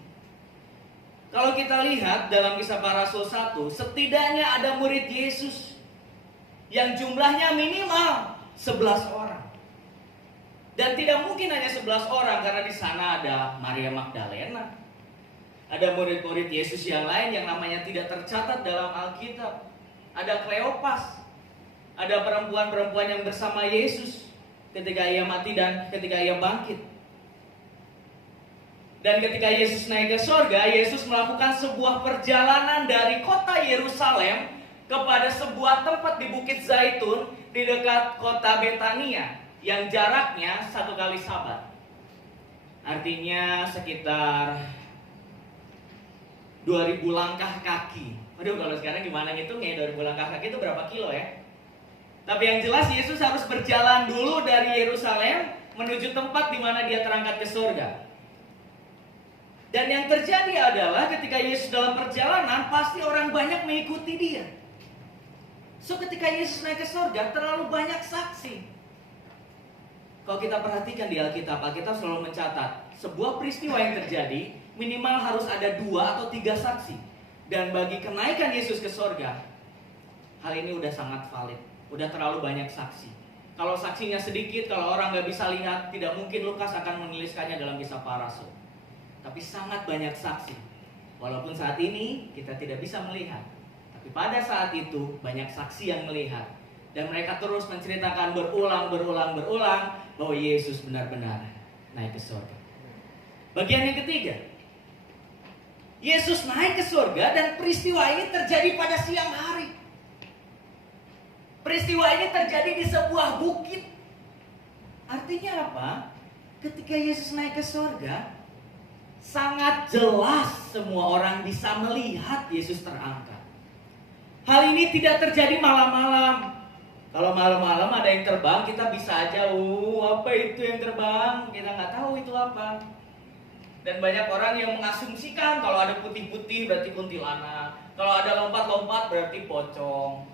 Kalau kita lihat dalam Kisah Para Rasul 1, setidaknya ada murid Yesus yang jumlahnya minimal 11 orang. Dan tidak mungkin hanya 11 orang, karena di sana ada Maria Magdalena. Ada murid-murid Yesus yang lain yang namanya tidak tercatat dalam Alkitab. Ada Kleopas. Ada perempuan-perempuan yang bersama Yesus ketika ia mati dan ketika ia bangkit. Dan ketika Yesus naik ke surga, Yesus melakukan sebuah perjalanan dari kota Yerusalem kepada sebuah tempat di Bukit Zaitun di dekat kota Betania yang jaraknya 1 kali Sabat. Artinya sekitar 2000 langkah kaki. Waduh, kalau sekarang gimana ngitungnya? 2000 langkah kaki itu berapa kilo ya? Tapi yang jelas Yesus harus berjalan dulu dari Yerusalem menuju tempat di mana dia terangkat ke surga. Dan yang terjadi adalah ketika Yesus dalam perjalanan, pasti orang banyak mengikuti dia. So ketika Yesus naik ke surga, terlalu banyak saksi. Kalau kita perhatikan di Alkitab selalu mencatat sebuah peristiwa yang terjadi minimal harus ada 2 atau 3 saksi. Dan bagi kenaikan Yesus ke surga, hal ini udah sangat valid. Udah terlalu banyak saksi. Kalau saksinya sedikit, kalau orang gak bisa lihat, tidak mungkin Lukas akan menuliskannya dalam Kisah Para Rasul. Tapi sangat banyak saksi. Walaupun saat ini kita tidak bisa melihat, tapi pada saat itu banyak saksi yang melihat. Dan mereka terus menceritakan berulang bahwa Yesus benar-benar naik ke surga. Bagian yang ketiga, Yesus naik ke surga dan peristiwa ini terjadi pada siang hari. Peristiwa ini terjadi di sebuah bukit. Artinya apa? Ketika Yesus naik ke surga, sangat jelas semua orang bisa melihat Yesus terangkat. Hal ini tidak terjadi malam-malam. Kalau malam-malam ada yang terbang, kita bisa aja, apa itu yang terbang? Kita nggak tahu itu apa. Dan banyak orang yang mengasumsikan kalau ada putih-putih berarti kuntilanak, kalau ada lompat-lompat berarti pocong.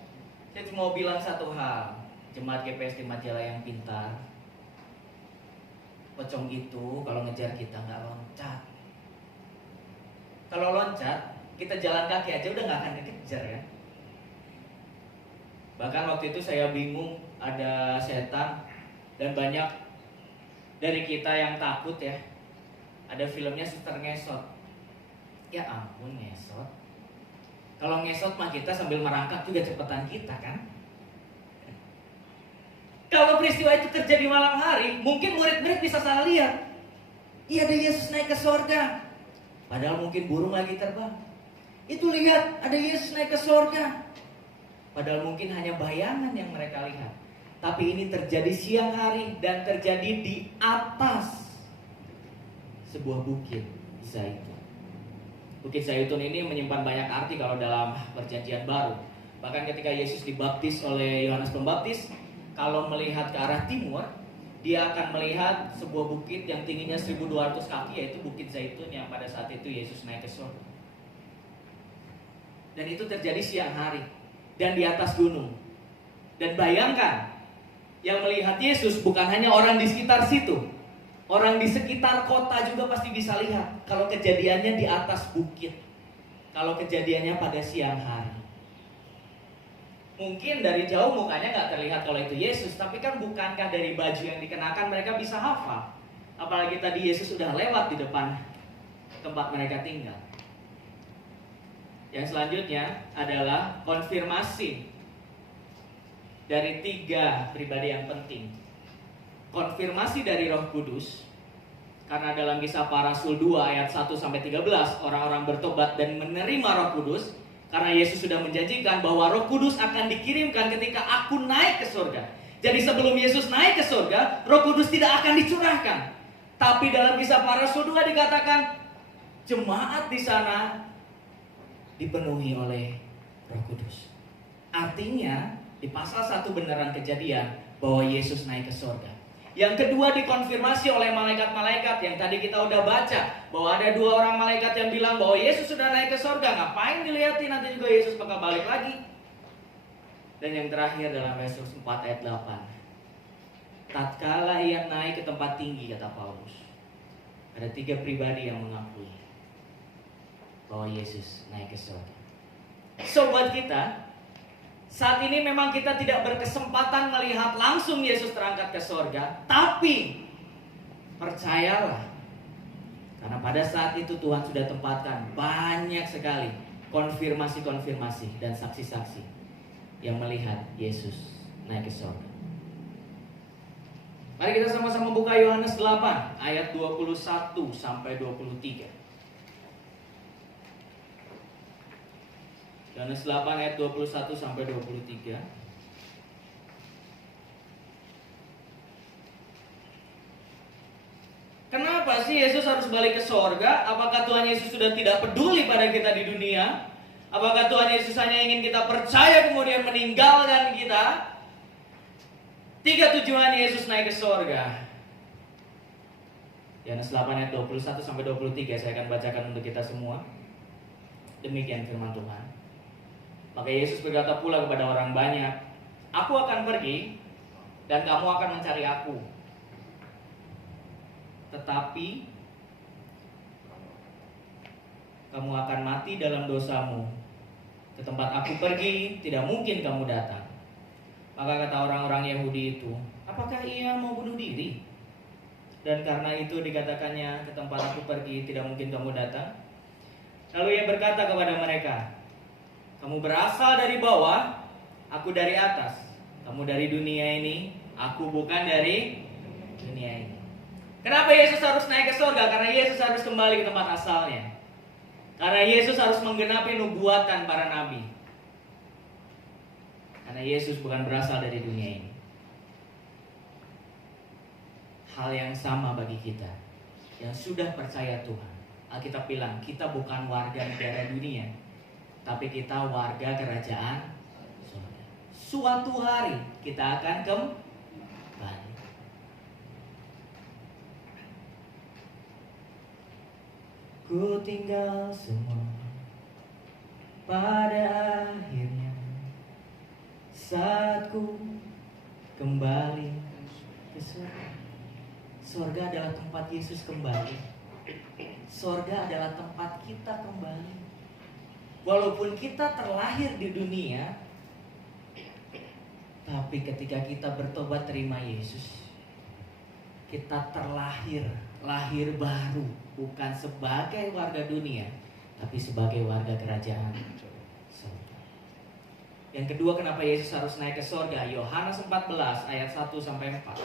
Saya cuma mau bilang satu hal, jemaat GPS di Majalah yang pintar. Pocong itu kalau ngejar kita nggak loncat. Kalau loncat, kita jalan kaki aja udah nggak akan dikejar ya. Bahkan waktu itu saya bingung ada setan dan banyak dari kita yang takut ya. Ada filmnya Suster Ngesot. Ya ampun ngesot. Kalau ngesot mah kita sambil merangkak juga cepetan kita kan. Kalau peristiwa itu terjadi malam hari, mungkin murid-murid bisa salah lihat. Iya ada Yesus naik ke surga. Padahal mungkin burung lagi terbang. Itu lihat ada Yesus naik ke surga. Padahal mungkin hanya bayangan yang mereka lihat. Tapi ini terjadi siang hari dan terjadi di atas sebuah bukit Zaitun. Bukit Zaitun ini menyimpan banyak arti kalau dalam Perjanjian Baru. Bahkan ketika Yesus dibaptis oleh Yohanes Pembaptis, kalau melihat ke arah timur, dia akan melihat sebuah bukit yang tingginya 1200 kaki, yaitu Bukit Zaitun yang pada saat itu Yesus naik ke surga. Dan itu terjadi siang hari dan di atas gunung. Dan bayangkan, yang melihat Yesus bukan hanya orang di sekitar situ. Orang di sekitar kota juga pasti bisa lihat kalau kejadiannya di atas bukit. Kalau kejadiannya pada siang hari. Mungkin dari jauh mukanya gak terlihat kalau itu Yesus. Tapi kan bukankah dari baju yang dikenakan mereka bisa hafal. Apalagi tadi Yesus sudah lewat di depan tempat mereka tinggal. Yang selanjutnya adalah konfirmasi dari 3 pribadi yang penting. Konfirmasi dari Roh Kudus, karena dalam Kisah Para Rasul 2 ayat 1-13 orang-orang bertobat dan menerima Roh Kudus, karena Yesus sudah menjanjikan bahwa Roh Kudus akan dikirimkan ketika aku naik ke surga. Jadi sebelum Yesus naik ke surga, Roh Kudus tidak akan dicurahkan. Tapi dalam Kisah Para Rasul 2 dikatakan jemaat di sana dipenuhi oleh Roh Kudus. Artinya di pasal 1 beneran kejadian bahwa Yesus naik ke surga. Yang kedua dikonfirmasi oleh malaikat-malaikat yang tadi kita udah baca, bahwa ada 2 orang malaikat yang bilang bahwa Yesus sudah naik ke surga. Ngapain dilihatin, nanti juga Yesus bakal balik lagi. Dan yang terakhir dalam Efesus 4 ayat 8, tatkala ia naik ke tempat tinggi, kata Paulus, ada 3 pribadi yang mengakui bahwa Yesus naik ke surga. So buat kita, saat ini memang kita tidak berkesempatan melihat langsung Yesus terangkat ke surga, tapi percayalah, karena pada saat itu Tuhan sudah tempatkan banyak sekali konfirmasi-konfirmasi dan saksi-saksi yang melihat Yesus naik ke surga. Mari kita sama-sama buka Yohanes 8 ayat 21 sampai 23. Yohanes 8 ayat 21 sampai 23. Kenapa sih Yesus harus balik ke sorga? Apakah Tuhan Yesus sudah tidak peduli pada kita di dunia? Apakah Tuhan Yesus hanya ingin kita percaya kemudian meninggalkan kita? Tiga tujuan Yesus naik ke sorga. Yohanes 8 ayat 21 sampai 23 saya akan bacakan untuk kita semua. Demikian firman Tuhan. Maka Yesus berkata pula kepada orang banyak, "Aku akan pergi dan kamu akan mencari aku. Tetapi kamu akan mati dalam dosamu. Ke tempat aku pergi tidak mungkin kamu datang." Maka kata orang-orang Yahudi itu, "Apakah ia mau bunuh diri? Dan karena itu dikatakannya, ke tempat aku pergi tidak mungkin kamu datang." Lalu ia berkata kepada mereka, "Kamu berasal dari bawah, aku dari atas. Kamu dari dunia ini, aku bukan dari dunia ini." Kenapa Yesus harus naik ke surga? Karena Yesus harus kembali ke tempat asalnya. Karena Yesus harus menggenapi nubuatan para nabi. Karena Yesus bukan berasal dari dunia ini. Hal yang sama bagi kita yang sudah percaya Tuhan. Alkitab bilang kita bukan warga negara dunia, tapi kita warga kerajaan surga. Suatu hari kita akan kembali. Ku tinggal semua pada akhirnya saat ku kembali ke surga. Surga adalah tempat Yesus kembali. Surga adalah tempat kita kembali. Walaupun kita terlahir di dunia, tapi ketika kita bertobat terima Yesus, kita terlahir, lahir baru, bukan sebagai warga dunia, tapi sebagai warga kerajaan surga. Yang kedua, kenapa Yesus harus naik ke surga? Yohanes 14 ayat 1 sampai 4.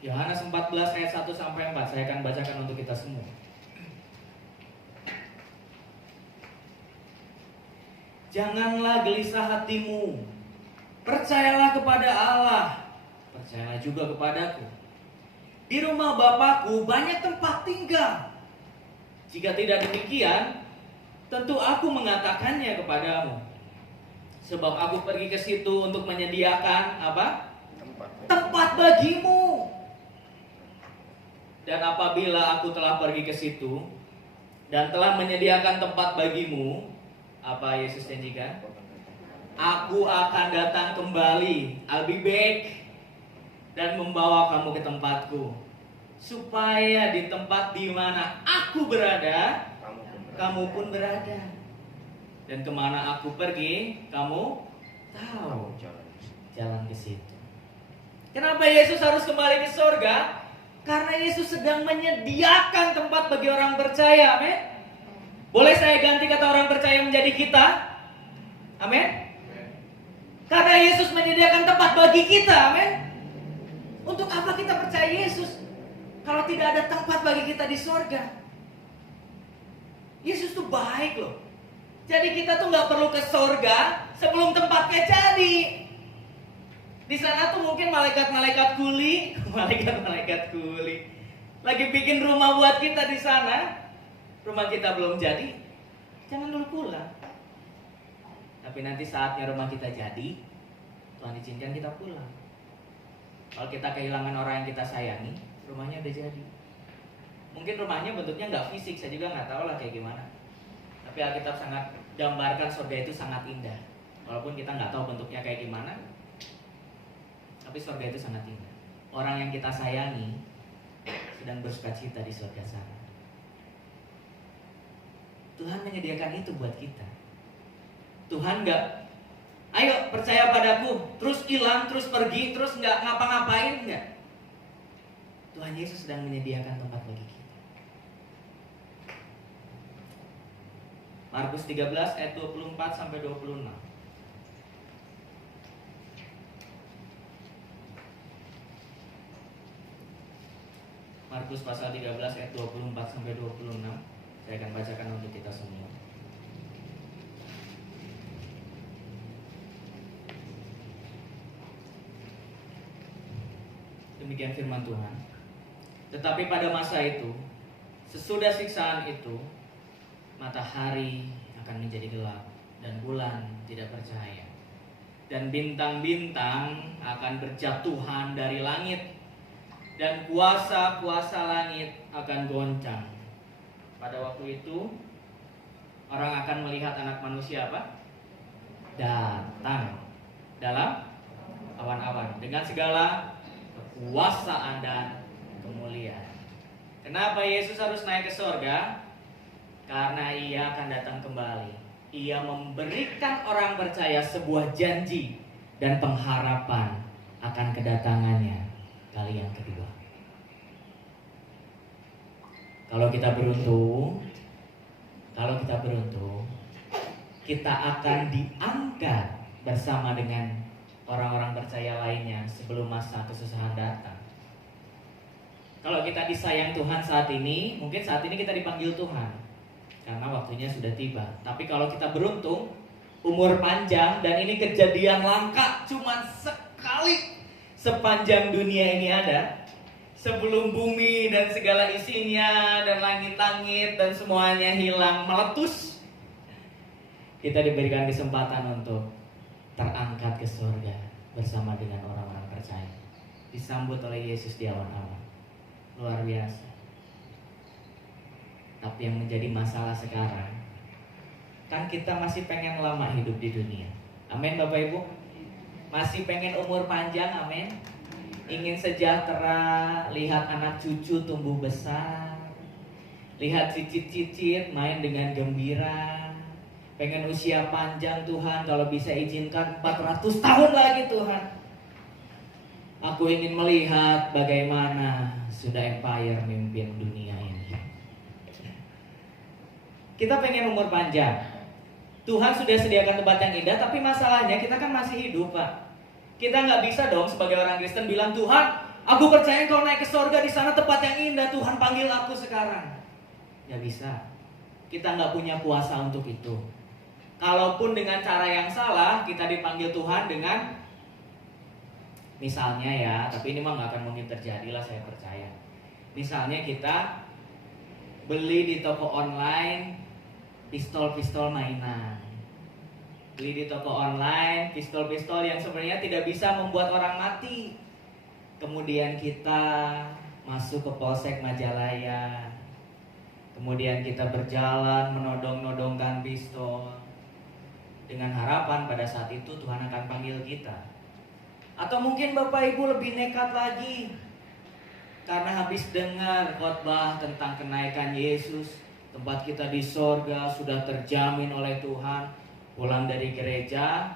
Yohanes 14 ayat 1 sampai 4. Saya akan bacakan untuk kita semua. "Janganlah gelisah hatimu. Percayalah kepada Allah. Percayalah juga kepadaku. Di rumah Bapakku banyak tempat tinggal. Jika tidak demikian, tentu aku mengatakannya kepadamu. Sebab aku pergi ke situ untuk menyediakan apa? Tempat bagimu. Dan apabila aku telah pergi ke situ dan telah menyediakan tempat bagimu," apa Yesus janjikan? "Aku akan datang kembali, I'll be back, dan membawa kamu ke tempatku, supaya di tempat di mana aku berada, kamu pun berada. Dan kemana aku pergi, kamu tahu jalan ke situ." Kenapa Yesus harus kembali ke surga? Karena Yesus sedang menyediakan tempat bagi orang percaya. Amin. Boleh saya ganti kata orang percaya menjadi kita? Amin. Karena Yesus menyediakan tempat bagi kita. Amin. Untuk apa kita percaya Yesus kalau tidak ada tempat bagi kita di surga? Yesus tuh baik loh. Jadi kita tuh gak perlu ke surga sebelum tempatnya jadi. Di sana tuh mungkin malaikat-malaikat kuli lagi bikin rumah buat kita di sana. Rumah kita belum jadi, jangan dulu pulang. Tapi nanti saatnya rumah kita jadi, Tuhan izinkan kita pulang. Kalau kita kehilangan orang yang kita sayangi, rumahnya udah jadi. Mungkin rumahnya bentuknya nggak fisik, saya juga nggak tahu lah kayak gimana. Tapi Alkitab sangat gambarkan surga itu sangat indah. Walaupun kita nggak tahu bentuknya kayak gimana, tapi surga itu sangat indah. Orang yang kita sayangi sedang bersukacita di surga sana. Tuhan menyediakan itu buat kita. Tuhan gak, "Ayo percaya padaku," terus hilang, terus pergi, terus gak ngapa-ngapain, enggak. Tuhan Yesus sedang menyediakan tempat bagi kita. Markus 13 ayat 24 sampai 26. Markus pasal 13 ayat 24 sampai 26. Saya akan bacakan untuk kita semua. Demikian firman Tuhan. "Tetapi pada masa itu, sesudah siksaan itu, matahari akan menjadi gelap dan bulan tidak percaya. Dan bintang-bintang akan berjatuhan dari langit, dan kuasa-kuasa langit akan goncang. Pada waktu itu orang akan melihat Anak Manusia apa? Datang dalam awan-awan dengan segala kekuasaan dan kemuliaan. Kenapa Yesus harus naik ke sorga? Karena Ia akan datang kembali. Ia memberikan orang percaya sebuah janji dan pengharapan akan kedatangannya kali yang kedua. Kalau kita beruntung, kita akan diangkat bersama dengan orang-orang percaya lainnya sebelum masa kesusahan datang. Kalau kita disayang Tuhan saat ini, mungkin saat ini kita dipanggil Tuhan karena waktunya sudah tiba. Tapi kalau kita beruntung, umur panjang, dan ini kejadian langka cuma sekali sepanjang dunia ini ada, sebelum bumi dan segala isinya dan langit-langit dan semuanya hilang meletus, kita diberikan kesempatan untuk terangkat ke surga bersama dengan orang-orang percaya, disambut oleh Yesus di awan-awan. Luar biasa. Tapi yang menjadi masalah sekarang, kan kita masih pengen lama hidup di dunia. Amin Bapak Ibu. Masih pengen umur panjang, amin. Ingin sejahtera, lihat anak cucu tumbuh besar, lihat cicit-cicit main dengan gembira. Pengen usia panjang Tuhan, kalau bisa izinkan 400 tahun lagi Tuhan. Aku ingin melihat bagaimana sudah empire mimpin dunia ini. Kita pengen umur panjang. Tuhan sudah sediakan tempat yang indah, tapi masalahnya kita kan masih hidup, Pak. Kita nggak bisa dong sebagai orang Kristen bilang, Tuhan, aku percaya Kau naik ke sorga, di sana tempat yang indah, Tuhan panggil aku sekarang. Nggak bisa. Kita nggak punya kuasa untuk itu. Kalaupun dengan cara yang salah, kita dipanggil Tuhan dengan, misalnya ya, tapi ini mah nggak akan mungkin terjadi lah, saya percaya. Misalnya kita beli di toko online pistol-pistol mainan. Beli di toko online pistol-pistol yang sebenarnya tidak bisa membuat orang mati. Kemudian kita masuk ke Polsek Majalaya. Kemudian kita berjalan menodong-nodongkan pistol, dengan harapan pada saat itu Tuhan akan panggil kita. Atau mungkin Bapak Ibu lebih nekat lagi, karena habis dengar khotbah tentang kenaikan Yesus, tempat kita di sorga sudah terjamin oleh Tuhan. Pulang dari gereja,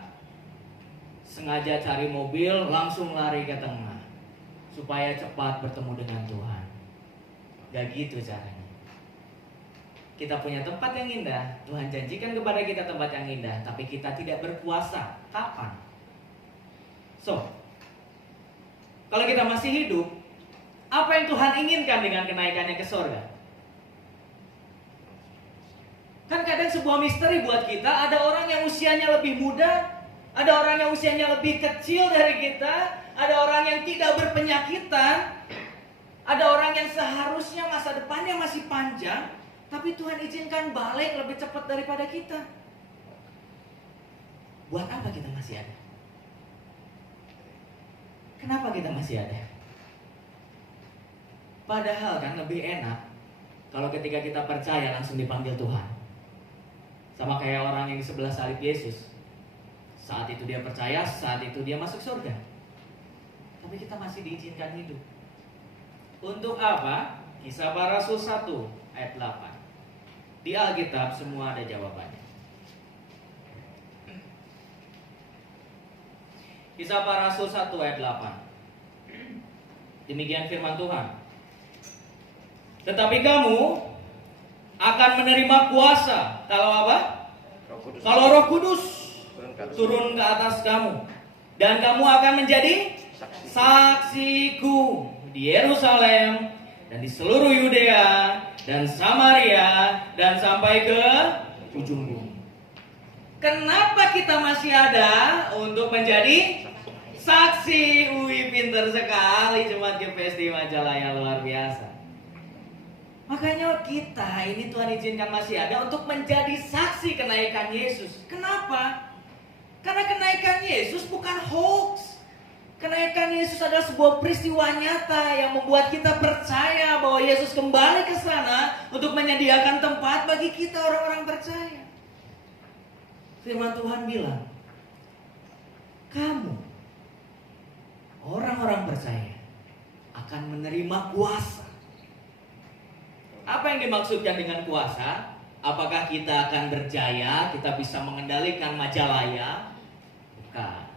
sengaja cari mobil, langsung lari ke tengah, supaya cepat bertemu dengan Tuhan. Gak gitu caranya. Kita punya tempat yang indah, Tuhan janjikan kepada kita tempat yang indah, tapi kita tidak berkuasa. Kapan? So, kalau kita masih hidup, apa yang Tuhan inginkan dengan kenaikannya ke sorga? Kan kadang sebuah misteri buat kita. Ada orang yang usianya lebih muda, ada orang yang usianya lebih kecil dari kita, ada orang yang tidak berpenyakitan, ada orang yang seharusnya masa depannya masih panjang, tapi Tuhan izinkan balik lebih cepat daripada kita. Buat apa kita masih ada? Kenapa kita masih ada? Padahal kan lebih enak kalau ketika kita percaya langsung dipanggil Tuhan. Sama kayak orang yang di sebelah salib Yesus. Saat itu dia percaya, saat itu dia masuk surga. Tapi kita masih diizinkan hidup. Untuk apa? Kisah Para Rasul 1 ayat 8. Di Alkitab semua ada jawabannya. Kisah Para Rasul 1 ayat 8. Demikian firman Tuhan. Tetapi kamu akan menerima kuasa kalau apa? Kalau Roh Kudus turun ke atas kamu, dan kamu akan menjadi saksiku di Yerusalem dan di seluruh Yudea dan Samaria dan sampai ke ujung bumi. Kenapa kita masih ada? Untuk menjadi saksi. Pinter sekali Jemaat GPS di Majalaya, luar biasa. Makanya kita ini Tuhan izinkan masih ada untuk menjadi saksi kenaikan Yesus. Kenapa? Karena kenaikan Yesus bukan hoax. Kenaikan Yesus adalah sebuah peristiwa nyata yang membuat kita percaya bahwa Yesus kembali ke sana untuk menyediakan tempat bagi kita orang-orang percaya. Firman Tuhan bilang, kamu orang-orang percaya akan menerima kuasa. Apa yang dimaksudkan dengan kuasa? Apakah kita akan berjaya, kita bisa mengendalikan Majalaya? Bukan.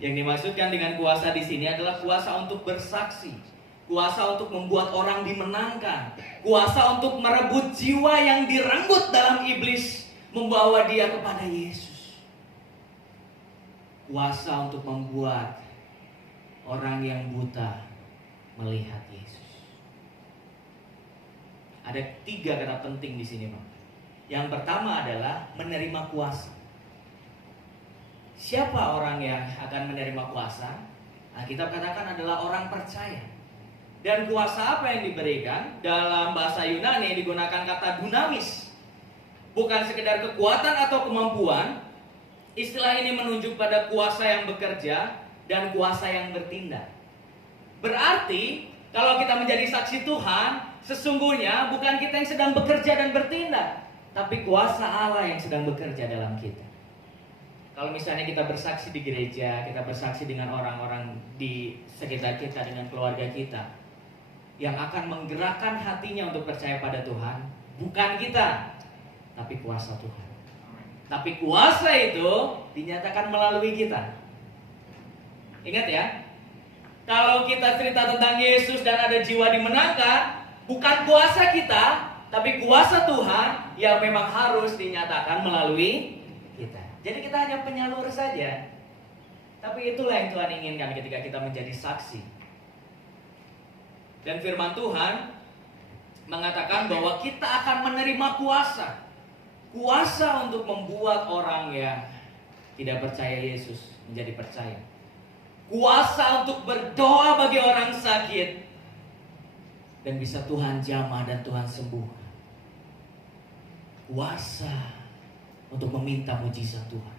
Yang dimaksudkan dengan kuasa di sini adalah kuasa untuk bersaksi, kuasa untuk membuat orang dimenangkan, kuasa untuk merebut jiwa yang direnggut dalam iblis, membawa dia kepada Yesus. Kuasa untuk membuat orang yang buta melihat Yesus. Ada 3 kata penting di sini, Pak. Yang pertama adalah menerima kuasa. Siapa orang yang akan menerima kuasa? Alkitab katakan adalah orang percaya. Dan kuasa apa yang diberikan? Dalam bahasa Yunani digunakan kata dunamis. Bukan sekedar kekuatan atau kemampuan. Istilah ini menunjuk pada kuasa yang bekerja dan kuasa yang bertindak. Berarti kalau kita menjadi saksi Tuhan, sesungguhnya bukan kita yang sedang bekerja dan bertindak, tapi kuasa Allah yang sedang bekerja dalam kita. Kalau misalnya kita bersaksi di gereja, kita bersaksi dengan orang-orang di sekitar kita, dengan keluarga kita, yang akan menggerakkan hatinya untuk percaya pada Tuhan, bukan kita, tapi kuasa Tuhan. Tapi kuasa itu dinyatakan melalui kita. Ingat ya, kalau kita cerita tentang Yesus dan ada jiwa dimenangkan, bukan kuasa kita, tapi kuasa Tuhan yang memang harus dinyatakan melalui kita. Jadi kita hanya penyalur saja. Tapi itulah yang Tuhan inginkan ketika kita menjadi saksi. Dan firman Tuhan mengatakan bahwa kita akan menerima kuasa. Kuasa untuk membuat orang yang tidak percaya Yesus menjadi percaya. Kuasa untuk berdoa bagi orang sakit dan bisa Tuhan jamah dan Tuhan sembuhkan. Kuasa untuk meminta mujizat Tuhan.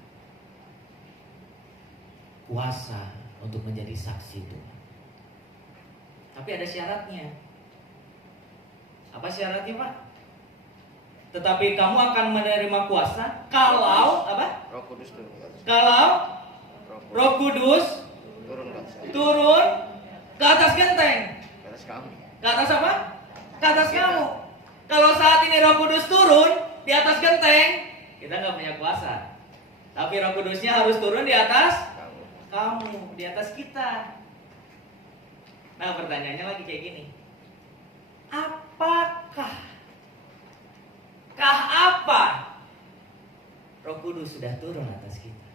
Kuasa untuk menjadi saksi Tuhan. Tapi ada syaratnya. Apa syaratnya, Pak? Tetapi kamu akan menerima kuasa kalau apa? Roh Kudus turun. Kalau Roh Kudus turun ke atas genteng. Ke atas kamu. Ke atas apa? Ke atas kamu. Kalau saat ini Roh Kudus turun di atas genteng, kita nggak punya kuasa. Tapi Roh Kudusnya harus turun di atas kamu, di atas kita. Nah, pertanyaannya lagi kayak gini. Apa Roh Kudus sudah turun atas kita?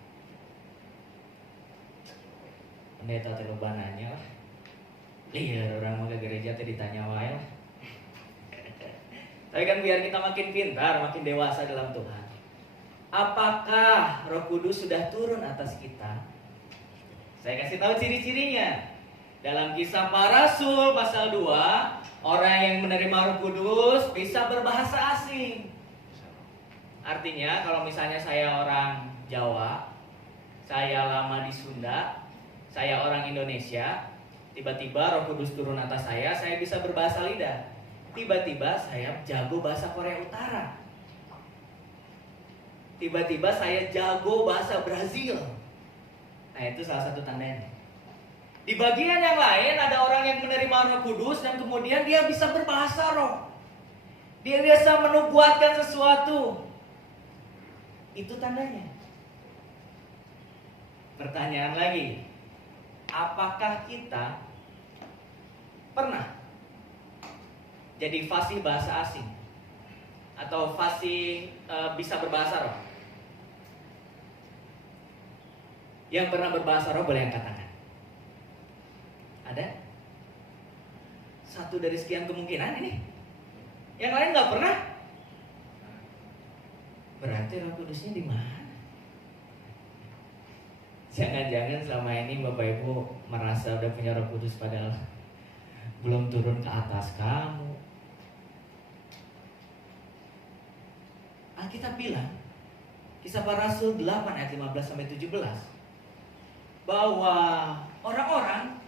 Pendeta teluban nanya lah. Iya, orang mau ke gereja tadi ditanya wae lah. Tapi kan biar kita makin pintar, makin dewasa dalam Tuhan. Apakah Roh Kudus sudah turun atas kita? Saya kasih tahu ciri-cirinya. Dalam Kisah Para Rasul pasal 2, orang yang menerima Roh Kudus bisa berbahasa asing. Artinya kalau misalnya saya orang Jawa, saya lama di Sunda, saya orang Indonesia, tiba-tiba Roh Kudus turun atas saya bisa berbahasa lidah. Tiba-tiba saya jago bahasa Korea Utara. Tiba-tiba saya jago bahasa Brazil. Nah, itu salah satu tandanya. Di bagian yang lain ada orang yang menerima Roh Kudus dan kemudian dia bisa berbahasa roh. Dia bisa menubuatkan sesuatu. Itu tandanya. Pertanyaan lagi. Apakah kita pernah jadi fasih bahasa asing? Atau fasih bisa berbahasa roh? Yang pernah berbahasa roh boleh angkat tangan. Ada? Satu dari sekian kemungkinan ini. Yang lain nggak pernah? Berarti Roh Kudusnya di mana? Jangan-jangan selama ini Bapak Ibu merasa udah punya Roh Kudus padahal belum turun ke atas kamu, Alkitab bilang, Kisah Para Rasul 8 ayat 15 sampai 17, bahwa orang-orang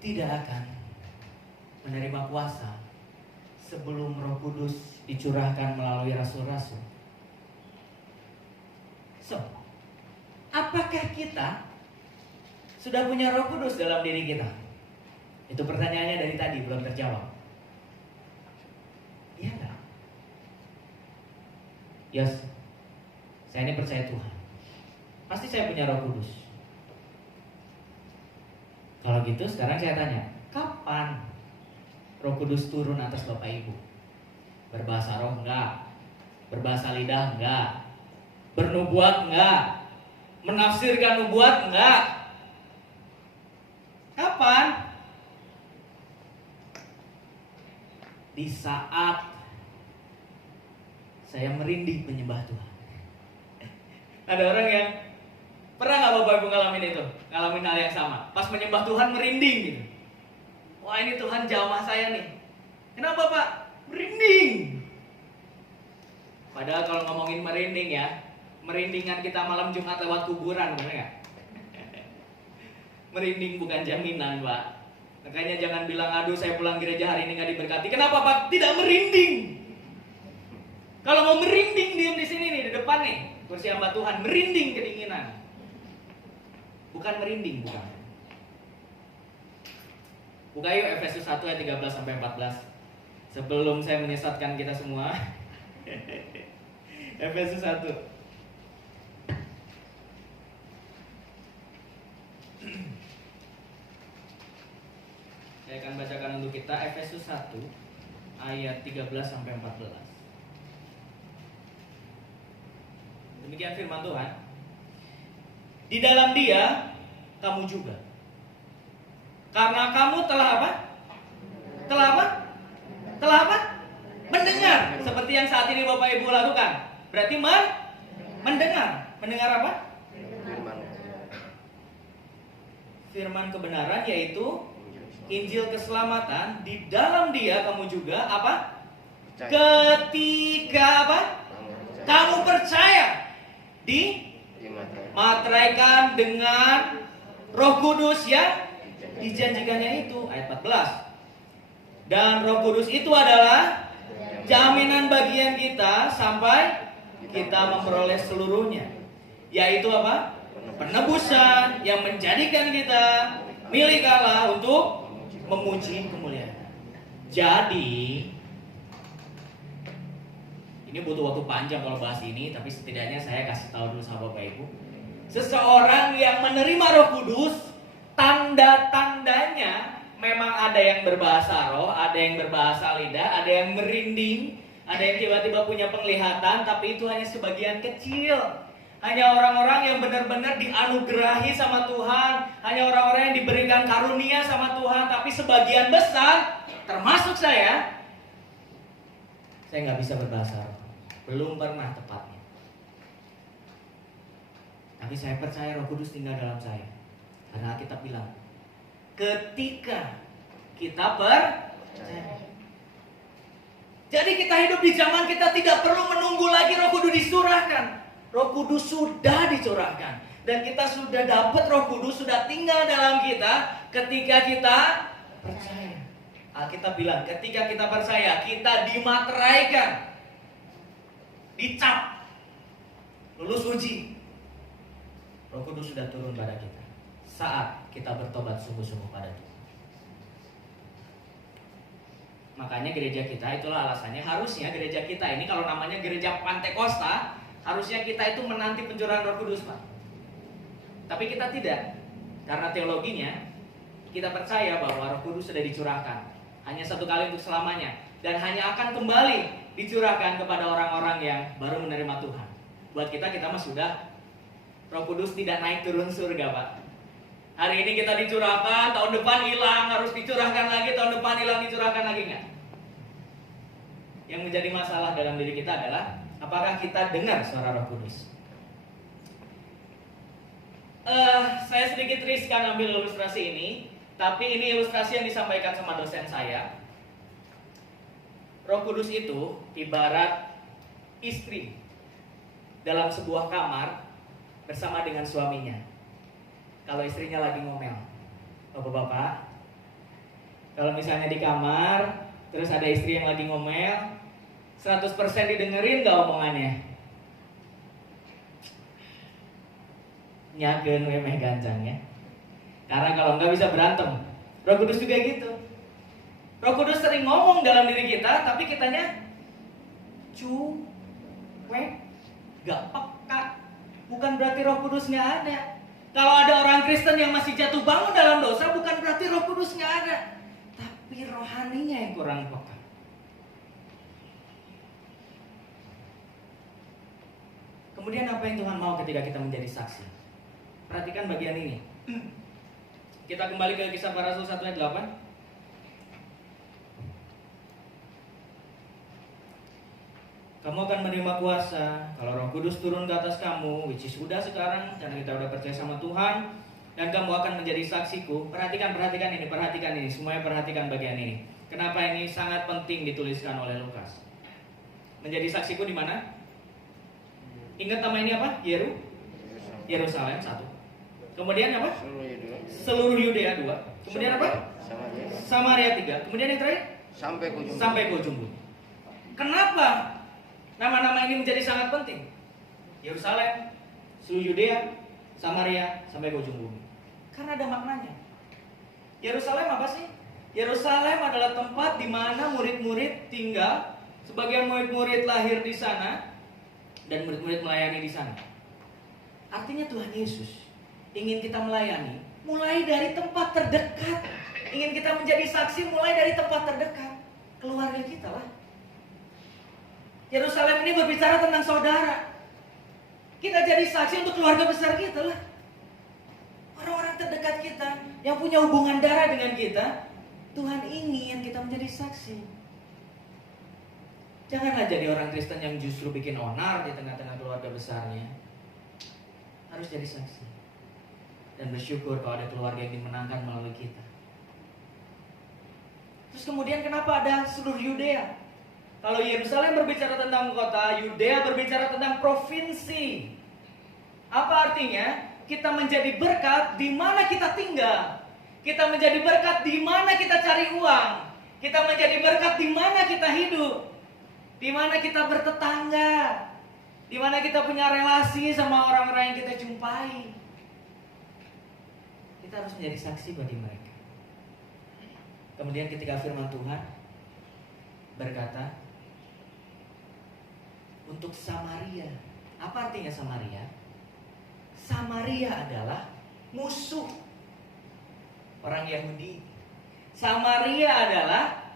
tidak akan menerima kuasa sebelum Roh Kudus dicurahkan melalui rasul-rasul. So, apakah kita sudah punya Roh Kudus dalam diri kita? Itu pertanyaannya dari tadi belum terjawab. Iya enggak? Yes. Saya ini percaya Tuhan. Pasti saya punya Roh Kudus. Kalau gitu sekarang saya tanya, kapan Roh Kudus turun atas Bapak Ibu? Berbahasa roh enggak? Berbahasa lidah enggak? Bernubuat enggak? Menafsirkan nubuat enggak? Kapan? Di saat saya merinding menyembah Tuhan. Ada orang yang pernah nggak Bapak Ibu ngalamin itu? Ngalamin hal yang sama. Pas menyembah Tuhan merinding gitu. Wah, ini Tuhan jamah saya nih. Kenapa Pak? Merinding. Padahal kalau ngomongin merinding ya, merindingan kita malam Jumat lewat kuburan, benar nggak? Merinding bukan jaminan, Pak. Makanya jangan bilang, aduh saya pulang gereja hari ini nggak diberkati. Kenapa Pak? Tidak merinding. Kalau mau merinding, diam di sini nih, di depan nih, kursi hamba Tuhan, merinding kedinginan. Bukan merinding, bukan. Buka yuk Efesus 1 ayat 13 sampai 14. Sebelum saya menyesatkan kita semua. Efesus 1. Saya akan bacakan untuk kita Efesus 1 ayat 13 sampai 14. Demikian firman Tuhan. Di dalam Dia kamu juga. Karena kamu telah apa? Telah apa? Telah apa? Mendengar. Seperti yang saat ini Bapak Ibu lakukan. Berarti mendengar. Mendengar apa? Firman kebenaran, yaitu Injil keselamatan. Di dalam Dia kamu juga apa? Ketika apa? Kamu percaya, dimateraikan dengan Roh Kudus yang dijanjikannya itu. Ayat 14. Dan Roh Kudus itu adalah jaminan bagian kita sampai kita memperoleh seluruhnya, yaitu apa? Penebusan yang menjadikan kita milik Allah untuk memuji kemuliaan. Jadi ini butuh waktu panjang kalau bahas ini, tapi setidaknya saya kasih tahu dulu sama Bapak Ibu. Seseorang yang menerima Roh Kudus, tanda-tandanya memang ada yang berbahasa roh, ada yang berbahasa lidah, ada yang merinding, ada yang tiba-tiba punya penglihatan, tapi itu hanya sebagian kecil. Hanya orang-orang yang benar-benar dianugerahi sama Tuhan, hanya orang-orang yang diberikan karunia sama Tuhan, tapi sebagian besar, termasuk saya nggak bisa berbahasa roh. Belum pernah tepatnya. Tapi saya percaya Roh Kudus tinggal dalam saya. Karena Alkitab bilang, ketika kita percaya. Jadi kita hidup di zaman kita tidak perlu menunggu lagi Roh Kudus dicurahkan. Roh Kudus sudah dicurahkan. Dan kita sudah dapat Roh Kudus, sudah tinggal dalam kita ketika kita percaya. Alkitab bilang, ketika kita percaya, kita dimateraikan, dicap, lulus uji. Roh Kudus sudah turun pada kita saat kita bertobat sungguh-sungguh pada Tuhan. Makanya gereja kita, itulah alasannya, harusnya gereja kita ini, kalau namanya gereja Pantekosta, harusnya kita itu menanti pencurahan Roh Kudus, Pak. Tapi kita tidak. Karena teologinya, kita percaya bahwa Roh Kudus sudah dicurahkan hanya satu kali untuk selamanya, dan hanya akan kembali dicurahkan kepada orang-orang yang baru menerima Tuhan. Buat kita mah sudah. Roh Kudus tidak naik turun surga, Pak. Hari ini kita dicurahkan, tahun depan hilang, harus dicurahkan lagi, tahun depan hilang, dicurahkan lagi, enggak. Yang menjadi masalah dalam diri kita adalah apakah kita dengar suara Roh Kudus. Saya sedikit riskan ambil ilustrasi ini, tapi ini ilustrasi yang disampaikan sama dosen saya. Roh Kudus itu ibarat istri dalam sebuah kamar bersama dengan suaminya. Kalau istrinya lagi ngomel, bapak-bapak, kalau misalnya di kamar terus ada istri yang lagi ngomel, 100% didengerin gak omongannya? Nyagen wemeh gancang ya. Karena kalau enggak bisa berantem. Roh Kudus juga gitu. Roh Kudus sering ngomong dalam diri kita, tapi kitanya cuek, gak peka. Bukan berarti Roh Kudus gak ada. Kalau ada orang Kristen yang masih jatuh bangun dalam dosa, bukan berarti Roh Kudus gak ada, tapi rohaninya yang kurang peka. Kemudian apa yang Tuhan mau ketika kita menjadi saksi? Perhatikan bagian ini. Kita kembali ke Kisah Para Rasul 1 ayat 8. Kamu akan menerima kuasa kalau Roh Kudus turun ke atas kamu, which is sudah sekarang karena kita udah percaya sama Tuhan, dan kamu akan menjadi saksiku. Perhatikan ini, semuanya perhatikan bagian ini. Kenapa ini sangat penting dituliskan oleh Lukas? Menjadi saksiku di mana? Ingat nama ini apa? Yerusalem 1. Kemudian apa? Seluruh Yudea 2. Kemudian apa? Samaria 3. Kemudian yang terakhir? Sampai ke ujung bumi. Kenapa nama-nama ini menjadi sangat penting? Yerusalem, seluruh Yudea, Samaria, sampai ke ujung bumi. Karena ada maknanya. Yerusalem apa sih? Yerusalem adalah tempat di mana murid-murid tinggal. Sebagian murid-murid lahir di sana dan murid-murid melayani di sana. Artinya Tuhan Yesus ingin kita melayani mulai dari tempat terdekat. Ingin kita menjadi saksi mulai dari tempat terdekat, keluarga kita lah. Yerusalem ini berbicara tentang saudara. Kita jadi saksi untuk keluarga besar kita lah. Orang-orang terdekat kita yang punya hubungan darah dengan kita, Tuhan ingin kita menjadi saksi. Janganlah jadi orang Kristen yang justru bikin onar di tengah-tengah keluarga besarnya. Harus jadi saksi. Dan bersyukur kalau ada keluarga yang dimenangkan melalui kita. Terus kemudian kenapa ada seluruh Yudea? Kalau Yerusalem berbicara tentang kota, Yudea berbicara tentang provinsi. Apa artinya? Kita menjadi berkat di mana kita tinggal. Kita menjadi berkat di mana kita cari uang. Kita menjadi berkat di mana kita hidup. Di mana kita bertetangga. Di mana kita punya relasi sama orang-orang yang kita jumpai. Kita harus menjadi saksi bagi mereka. Kemudian ketika firman Tuhan berkata untuk Samaria. Apa artinya Samaria? Samaria adalah musuh orang Yahudi. Samaria adalah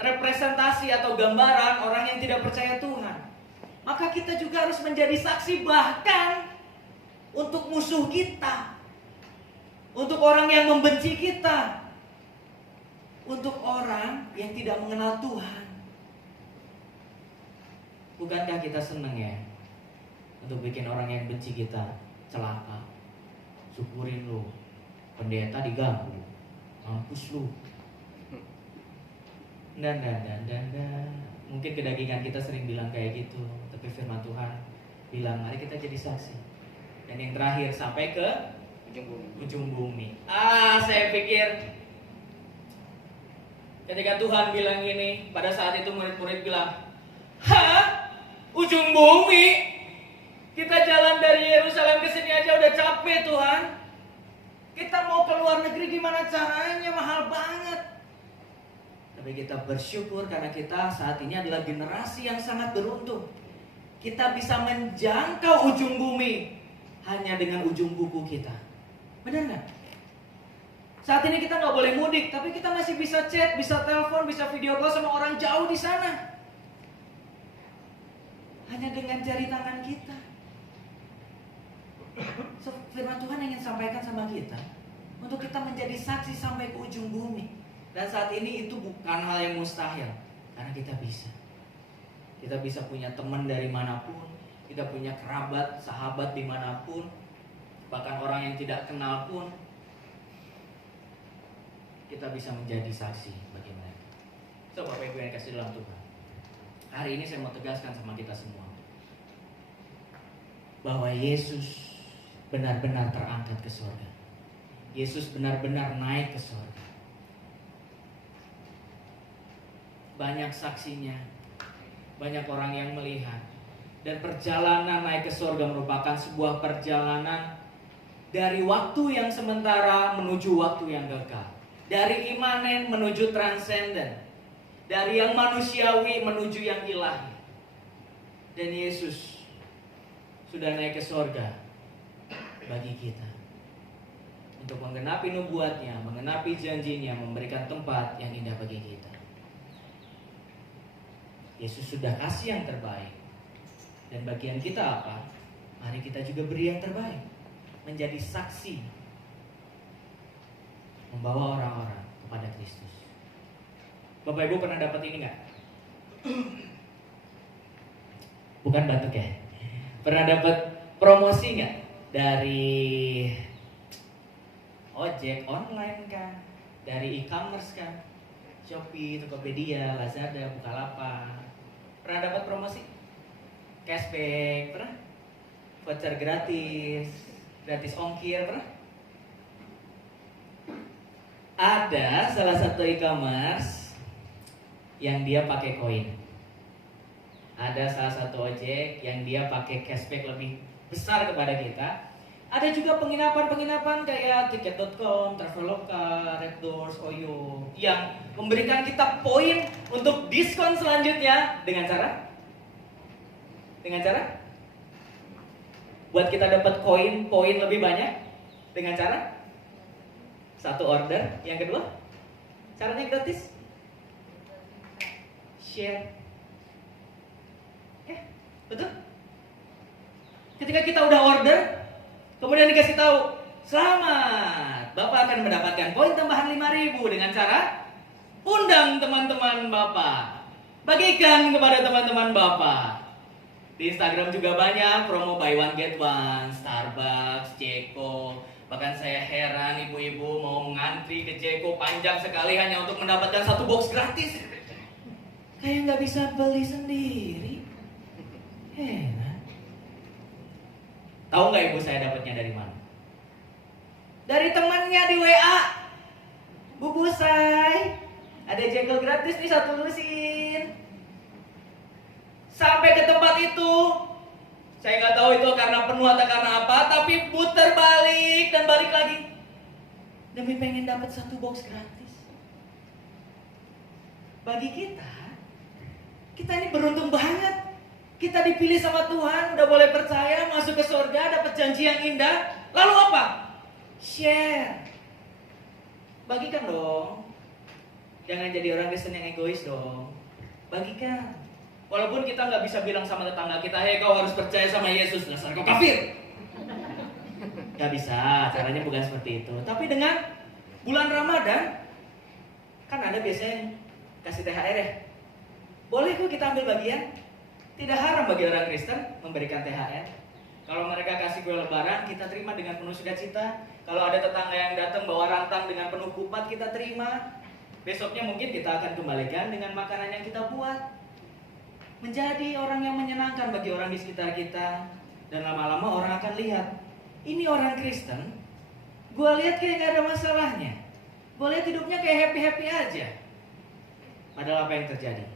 representasi atau gambaran orang yang tidak percaya Tuhan. Maka kita juga harus menjadi saksi bahkan untuk musuh kita. Untuk orang yang membenci kita. Untuk orang yang tidak mengenal Tuhan. Bukankah kita senang ya untuk bikin orang yang benci kita celaka? Syukurin lu, pendeta diganggu, mampus lu. Dan. Mungkin kedagingan kita sering bilang kayak gitu, tapi firman Tuhan bilang mari kita jadi saksi. Dan yang terakhir sampai ke ujung bumi. Saya pikir ketika Tuhan bilang gini, pada saat itu murid-murid bilang, hah? Ujung bumi? Kita jalan dari Yerusalem ke sini aja udah capek Tuhan. Kita mau ke luar negeri gimana caranya? Mahal banget. Tapi kita bersyukur karena kita saat ini adalah generasi yang sangat beruntung. Kita bisa menjangkau ujung bumi hanya dengan ujung kuku kita. Benar nggak? Saat ini kita nggak boleh mudik, tapi kita masih bisa chat, bisa telepon, bisa video call sama orang jauh di sana. Hanya dengan jari tangan kita. Firman Tuhan ingin sampaikan sama kita untuk kita menjadi saksi sampai ke ujung bumi. Dan saat ini itu bukan hal yang mustahil, karena kita bisa. Kita bisa punya teman dari manapun, kita punya kerabat, sahabat dimanapun, bahkan orang yang tidak kenal pun, kita bisa menjadi saksi bagi mereka. So Bapak Ibu yang kasih dalam Tuhan, hari ini saya mau tegaskan sama kita semua bahwa Yesus benar-benar terangkat ke surga. Yesus benar-benar naik ke surga. Banyak saksinya, banyak orang yang melihat. Dan perjalanan naik ke surga merupakan sebuah perjalanan dari waktu yang sementara menuju waktu yang kekal. Dari imanen menuju transenden. Dari yang manusiawi menuju yang ilahi. Dan Yesus sudah naik ke surga bagi kita. Untuk menggenapi nubuatnya, menggenapi janjinya, memberikan tempat yang indah bagi kita. Yesus sudah kasih yang terbaik. Dan bagian kita apa? Mari kita juga beri yang terbaik. Menjadi saksi. Membawa orang-orang kepada Kristus. Bapak Ibu pernah dapat ini gak? Bukan batuk ya? Pernah dapat promosi gak? Dari ojek online kan? Dari e-commerce kan? Shopee, Tokopedia, Lazada, Bukalapak. Pernah dapat promosi? Cashback, pernah? Voucher gratis, gratis ongkir, pernah? Ada salah satu e-commerce yang dia pakai koin. Ada salah satu ojek yang dia pakai cashback lebih besar kepada kita. Ada juga penginapan-penginapan kayak tiket.com, Traveloka, Red Doors, Oyo yang memberikan kita poin untuk diskon selanjutnya dengan cara buat kita dapat poin lebih banyak dengan cara satu order, yang kedua caranya gratis share. Betul? Ketika kita udah order, kemudian dikasih tahu, selamat, Bapak akan mendapatkan poin tambahan 5.000 dengan cara undang teman-teman Bapak, bagikan kepada teman-teman Bapak. Di Instagram juga banyak promo buy one get one, Starbucks, Jeko. Bahkan saya heran ibu-ibu mau ngantri ke Jeko panjang sekali hanya untuk mendapatkan satu box gratis. Kayak nggak bisa beli sendiri. Heran. Tahu nggak ibu saya dapatnya dari mana? Dari temannya di WA. Bu Say, ada Jeko gratis nih, satu lusin. Sampai ke tempat itu, saya nggak tahu itu karena penuh atau karena apa, tapi putar balik dan balik lagi demi pengen dapat satu box gratis. Bagi kita ini beruntung banget. Kita dipilih sama Tuhan, udah boleh percaya, masuk ke surga, dapat janji yang indah. Lalu apa? Share. Bagikan dong. Jangan jadi orang Kristen yang egois dong. Bagikan. Walaupun kita nggak bisa bilang sama tetangga kita, hei kau harus percaya sama Yesus, dasar kau kafir. Gak bisa, caranya bukan seperti itu. Tapi dengan bulan Ramadan, kan ada biasanya kasih THR ya. Boleh kok kita ambil bagian. Tidak haram bagi orang Kristen memberikan THR. Kalau mereka kasih kue lebaran, kita terima dengan penuh sukacita. Kalau ada tetangga yang datang bawa rantang dengan penuh kupat, kita terima. Besoknya mungkin kita akan kembalikan dengan makanan yang kita buat. Menjadi orang yang menyenangkan bagi orang di sekitar kita. Dan lama-lama orang akan lihat, ini orang Kristen, gue lihat kayak gak ada masalahnya. Gue lihat hidupnya kayak happy-happy aja. Padahal apa yang terjadi?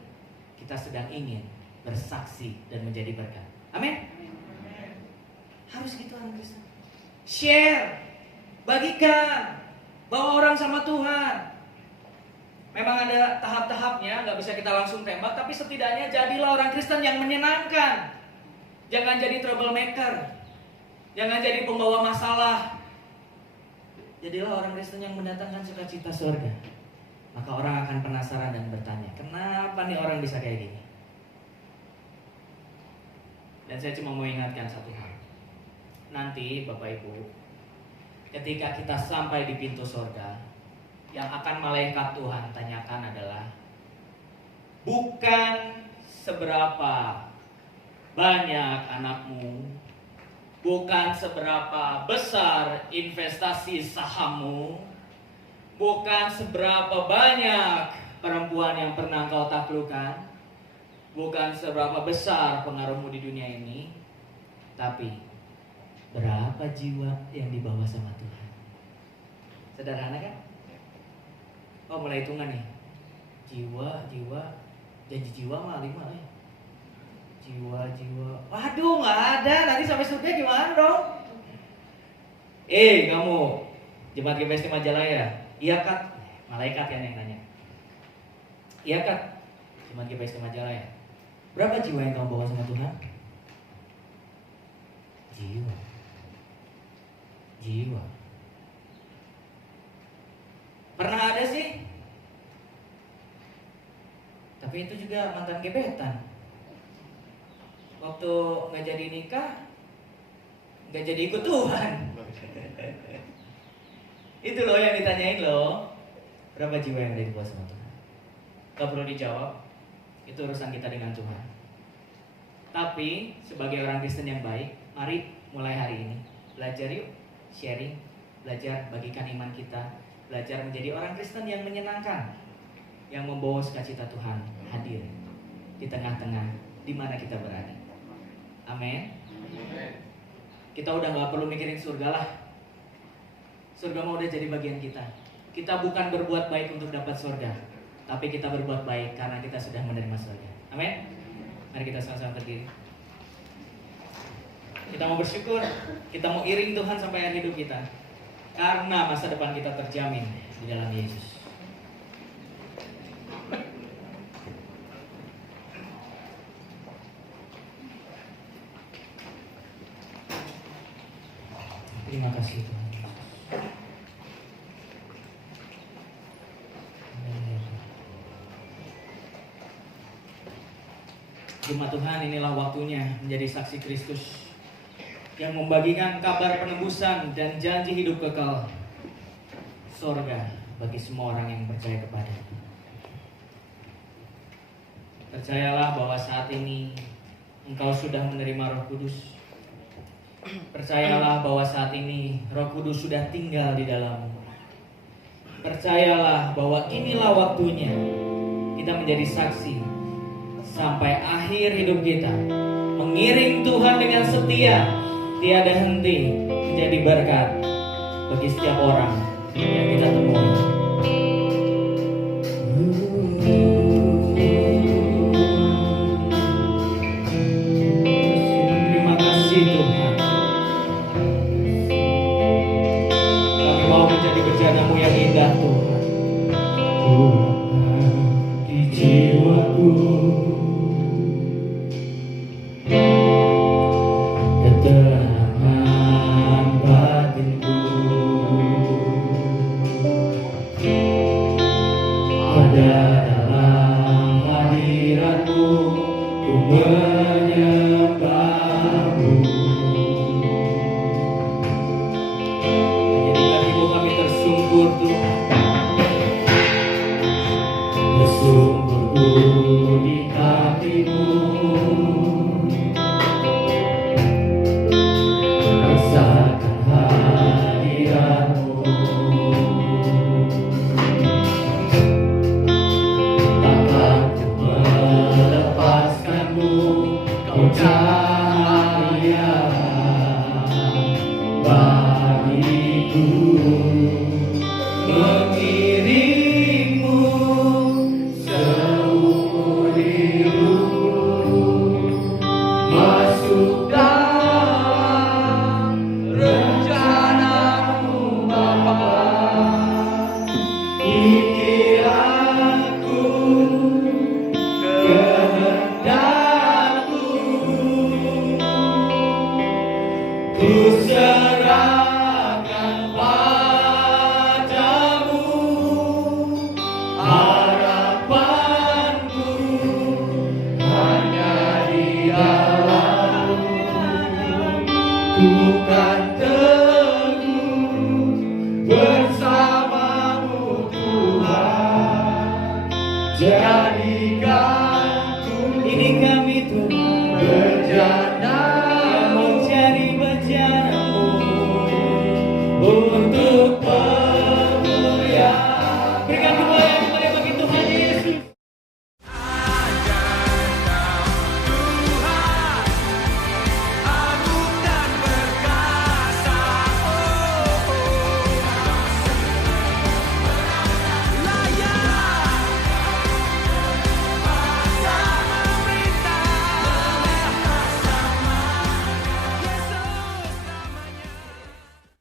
Kita sedang ingin bersaksi dan menjadi berkat. Amin. Harus gitu orang Kristen. Share, bagikan, bawa orang sama Tuhan. Memang ada tahap-tahapnya, nggak bisa kita langsung tembak, tapi setidaknya jadilah orang Kristen yang menyenangkan. Jangan jadi troublemaker, jangan jadi pembawa masalah. Jadilah orang Kristen yang mendatangkan sukacita surga. Maka orang akan penasaran dan bertanya, kenapa nih orang bisa kayak gini? Dan saya cuma mau ingatkan satu hal. Nanti Bapak Ibu, ketika kita sampai di pintu surga, yang akan malaikat Tuhan tanyakan adalah bukan seberapa banyak anakmu, bukan seberapa besar investasi sahammu, bukan seberapa banyak perempuan yang pernah kau taklukkan, bukan seberapa besar pengaruhmu di dunia ini, tapi berapa jiwa yang dibawa sama Tuhan. Sederhana kan? Oh, mulai hitungan nih. Jiwa, janji jiwa mah 5 nih. Jiwa. Waduh, nggak ada. Nanti sampai surga gimana dong? Kamu Jemaat GPST Majalaya, iya Kak? Malaikat yang nanya. Iya Kak? Jemaat GPST Majalaya. Berapa jiwa yang kamu bawa sama Tuhan? Jiwa. Pernah ada sih? Tapi itu juga mantan gebetan. Waktu nggak jadi nikah, nggak jadi ikut Tuhan. Itu loh yang ditanyain loh. Berapa jiwa yang dibawa sama Tuhan? Gak perlu dijawab. Itu urusan kita dengan Tuhan. Tapi sebagai orang Kristen yang baik, mari mulai hari ini belajar yuk, sharing, belajar bagikan iman kita, belajar menjadi orang Kristen yang menyenangkan, yang membawa sukacita Tuhan hadir di tengah-tengah di mana kita berada. Amin. Kita udah gak perlu mikirin surga lah. Surga mau udah jadi bagian kita. Kita bukan berbuat baik untuk dapat surga, tapi kita berbuat baik karena kita sudah menerima surga. Amin. Mari kita sama-sama berdiri. Kita mau bersyukur, kita mau iring Tuhan sampai akhir hidup kita, karena masa depan kita terjamin di dalam Yesus. Terima kasih Tuhan. Jemaat Tuhan, inilah waktunya menjadi saksi Kristus yang membagikan kabar penebusan dan janji hidup kekal sorga bagi semua orang yang percaya kepada-Nya. Percayalah bahwa saat ini engkau sudah menerima Roh Kudus. Percayalah bahwa saat ini Roh Kudus sudah tinggal di dalammu. Percayalah bahwa inilah waktunya kita menjadi saksi sampai akhir hidup kita, mengiring Tuhan dengan setia, tiada henti, menjadi berkat bagi setiap orang yang kita temui. Terima kasih Tuhan. Kami mau menjadi berjana-Mu yang indah Tuhan. Tuhan di jiwaku, ketenangan batinku, pada dalam hadirat-Mu ku menyembah-Mu. Jadikan ibu kami tersungkur Tuhan. Bersungguhku di kaki-Mu, rasakan hadirat-Mu. Takkan ku melepaskan-Mu, Kau cahaya bagiku.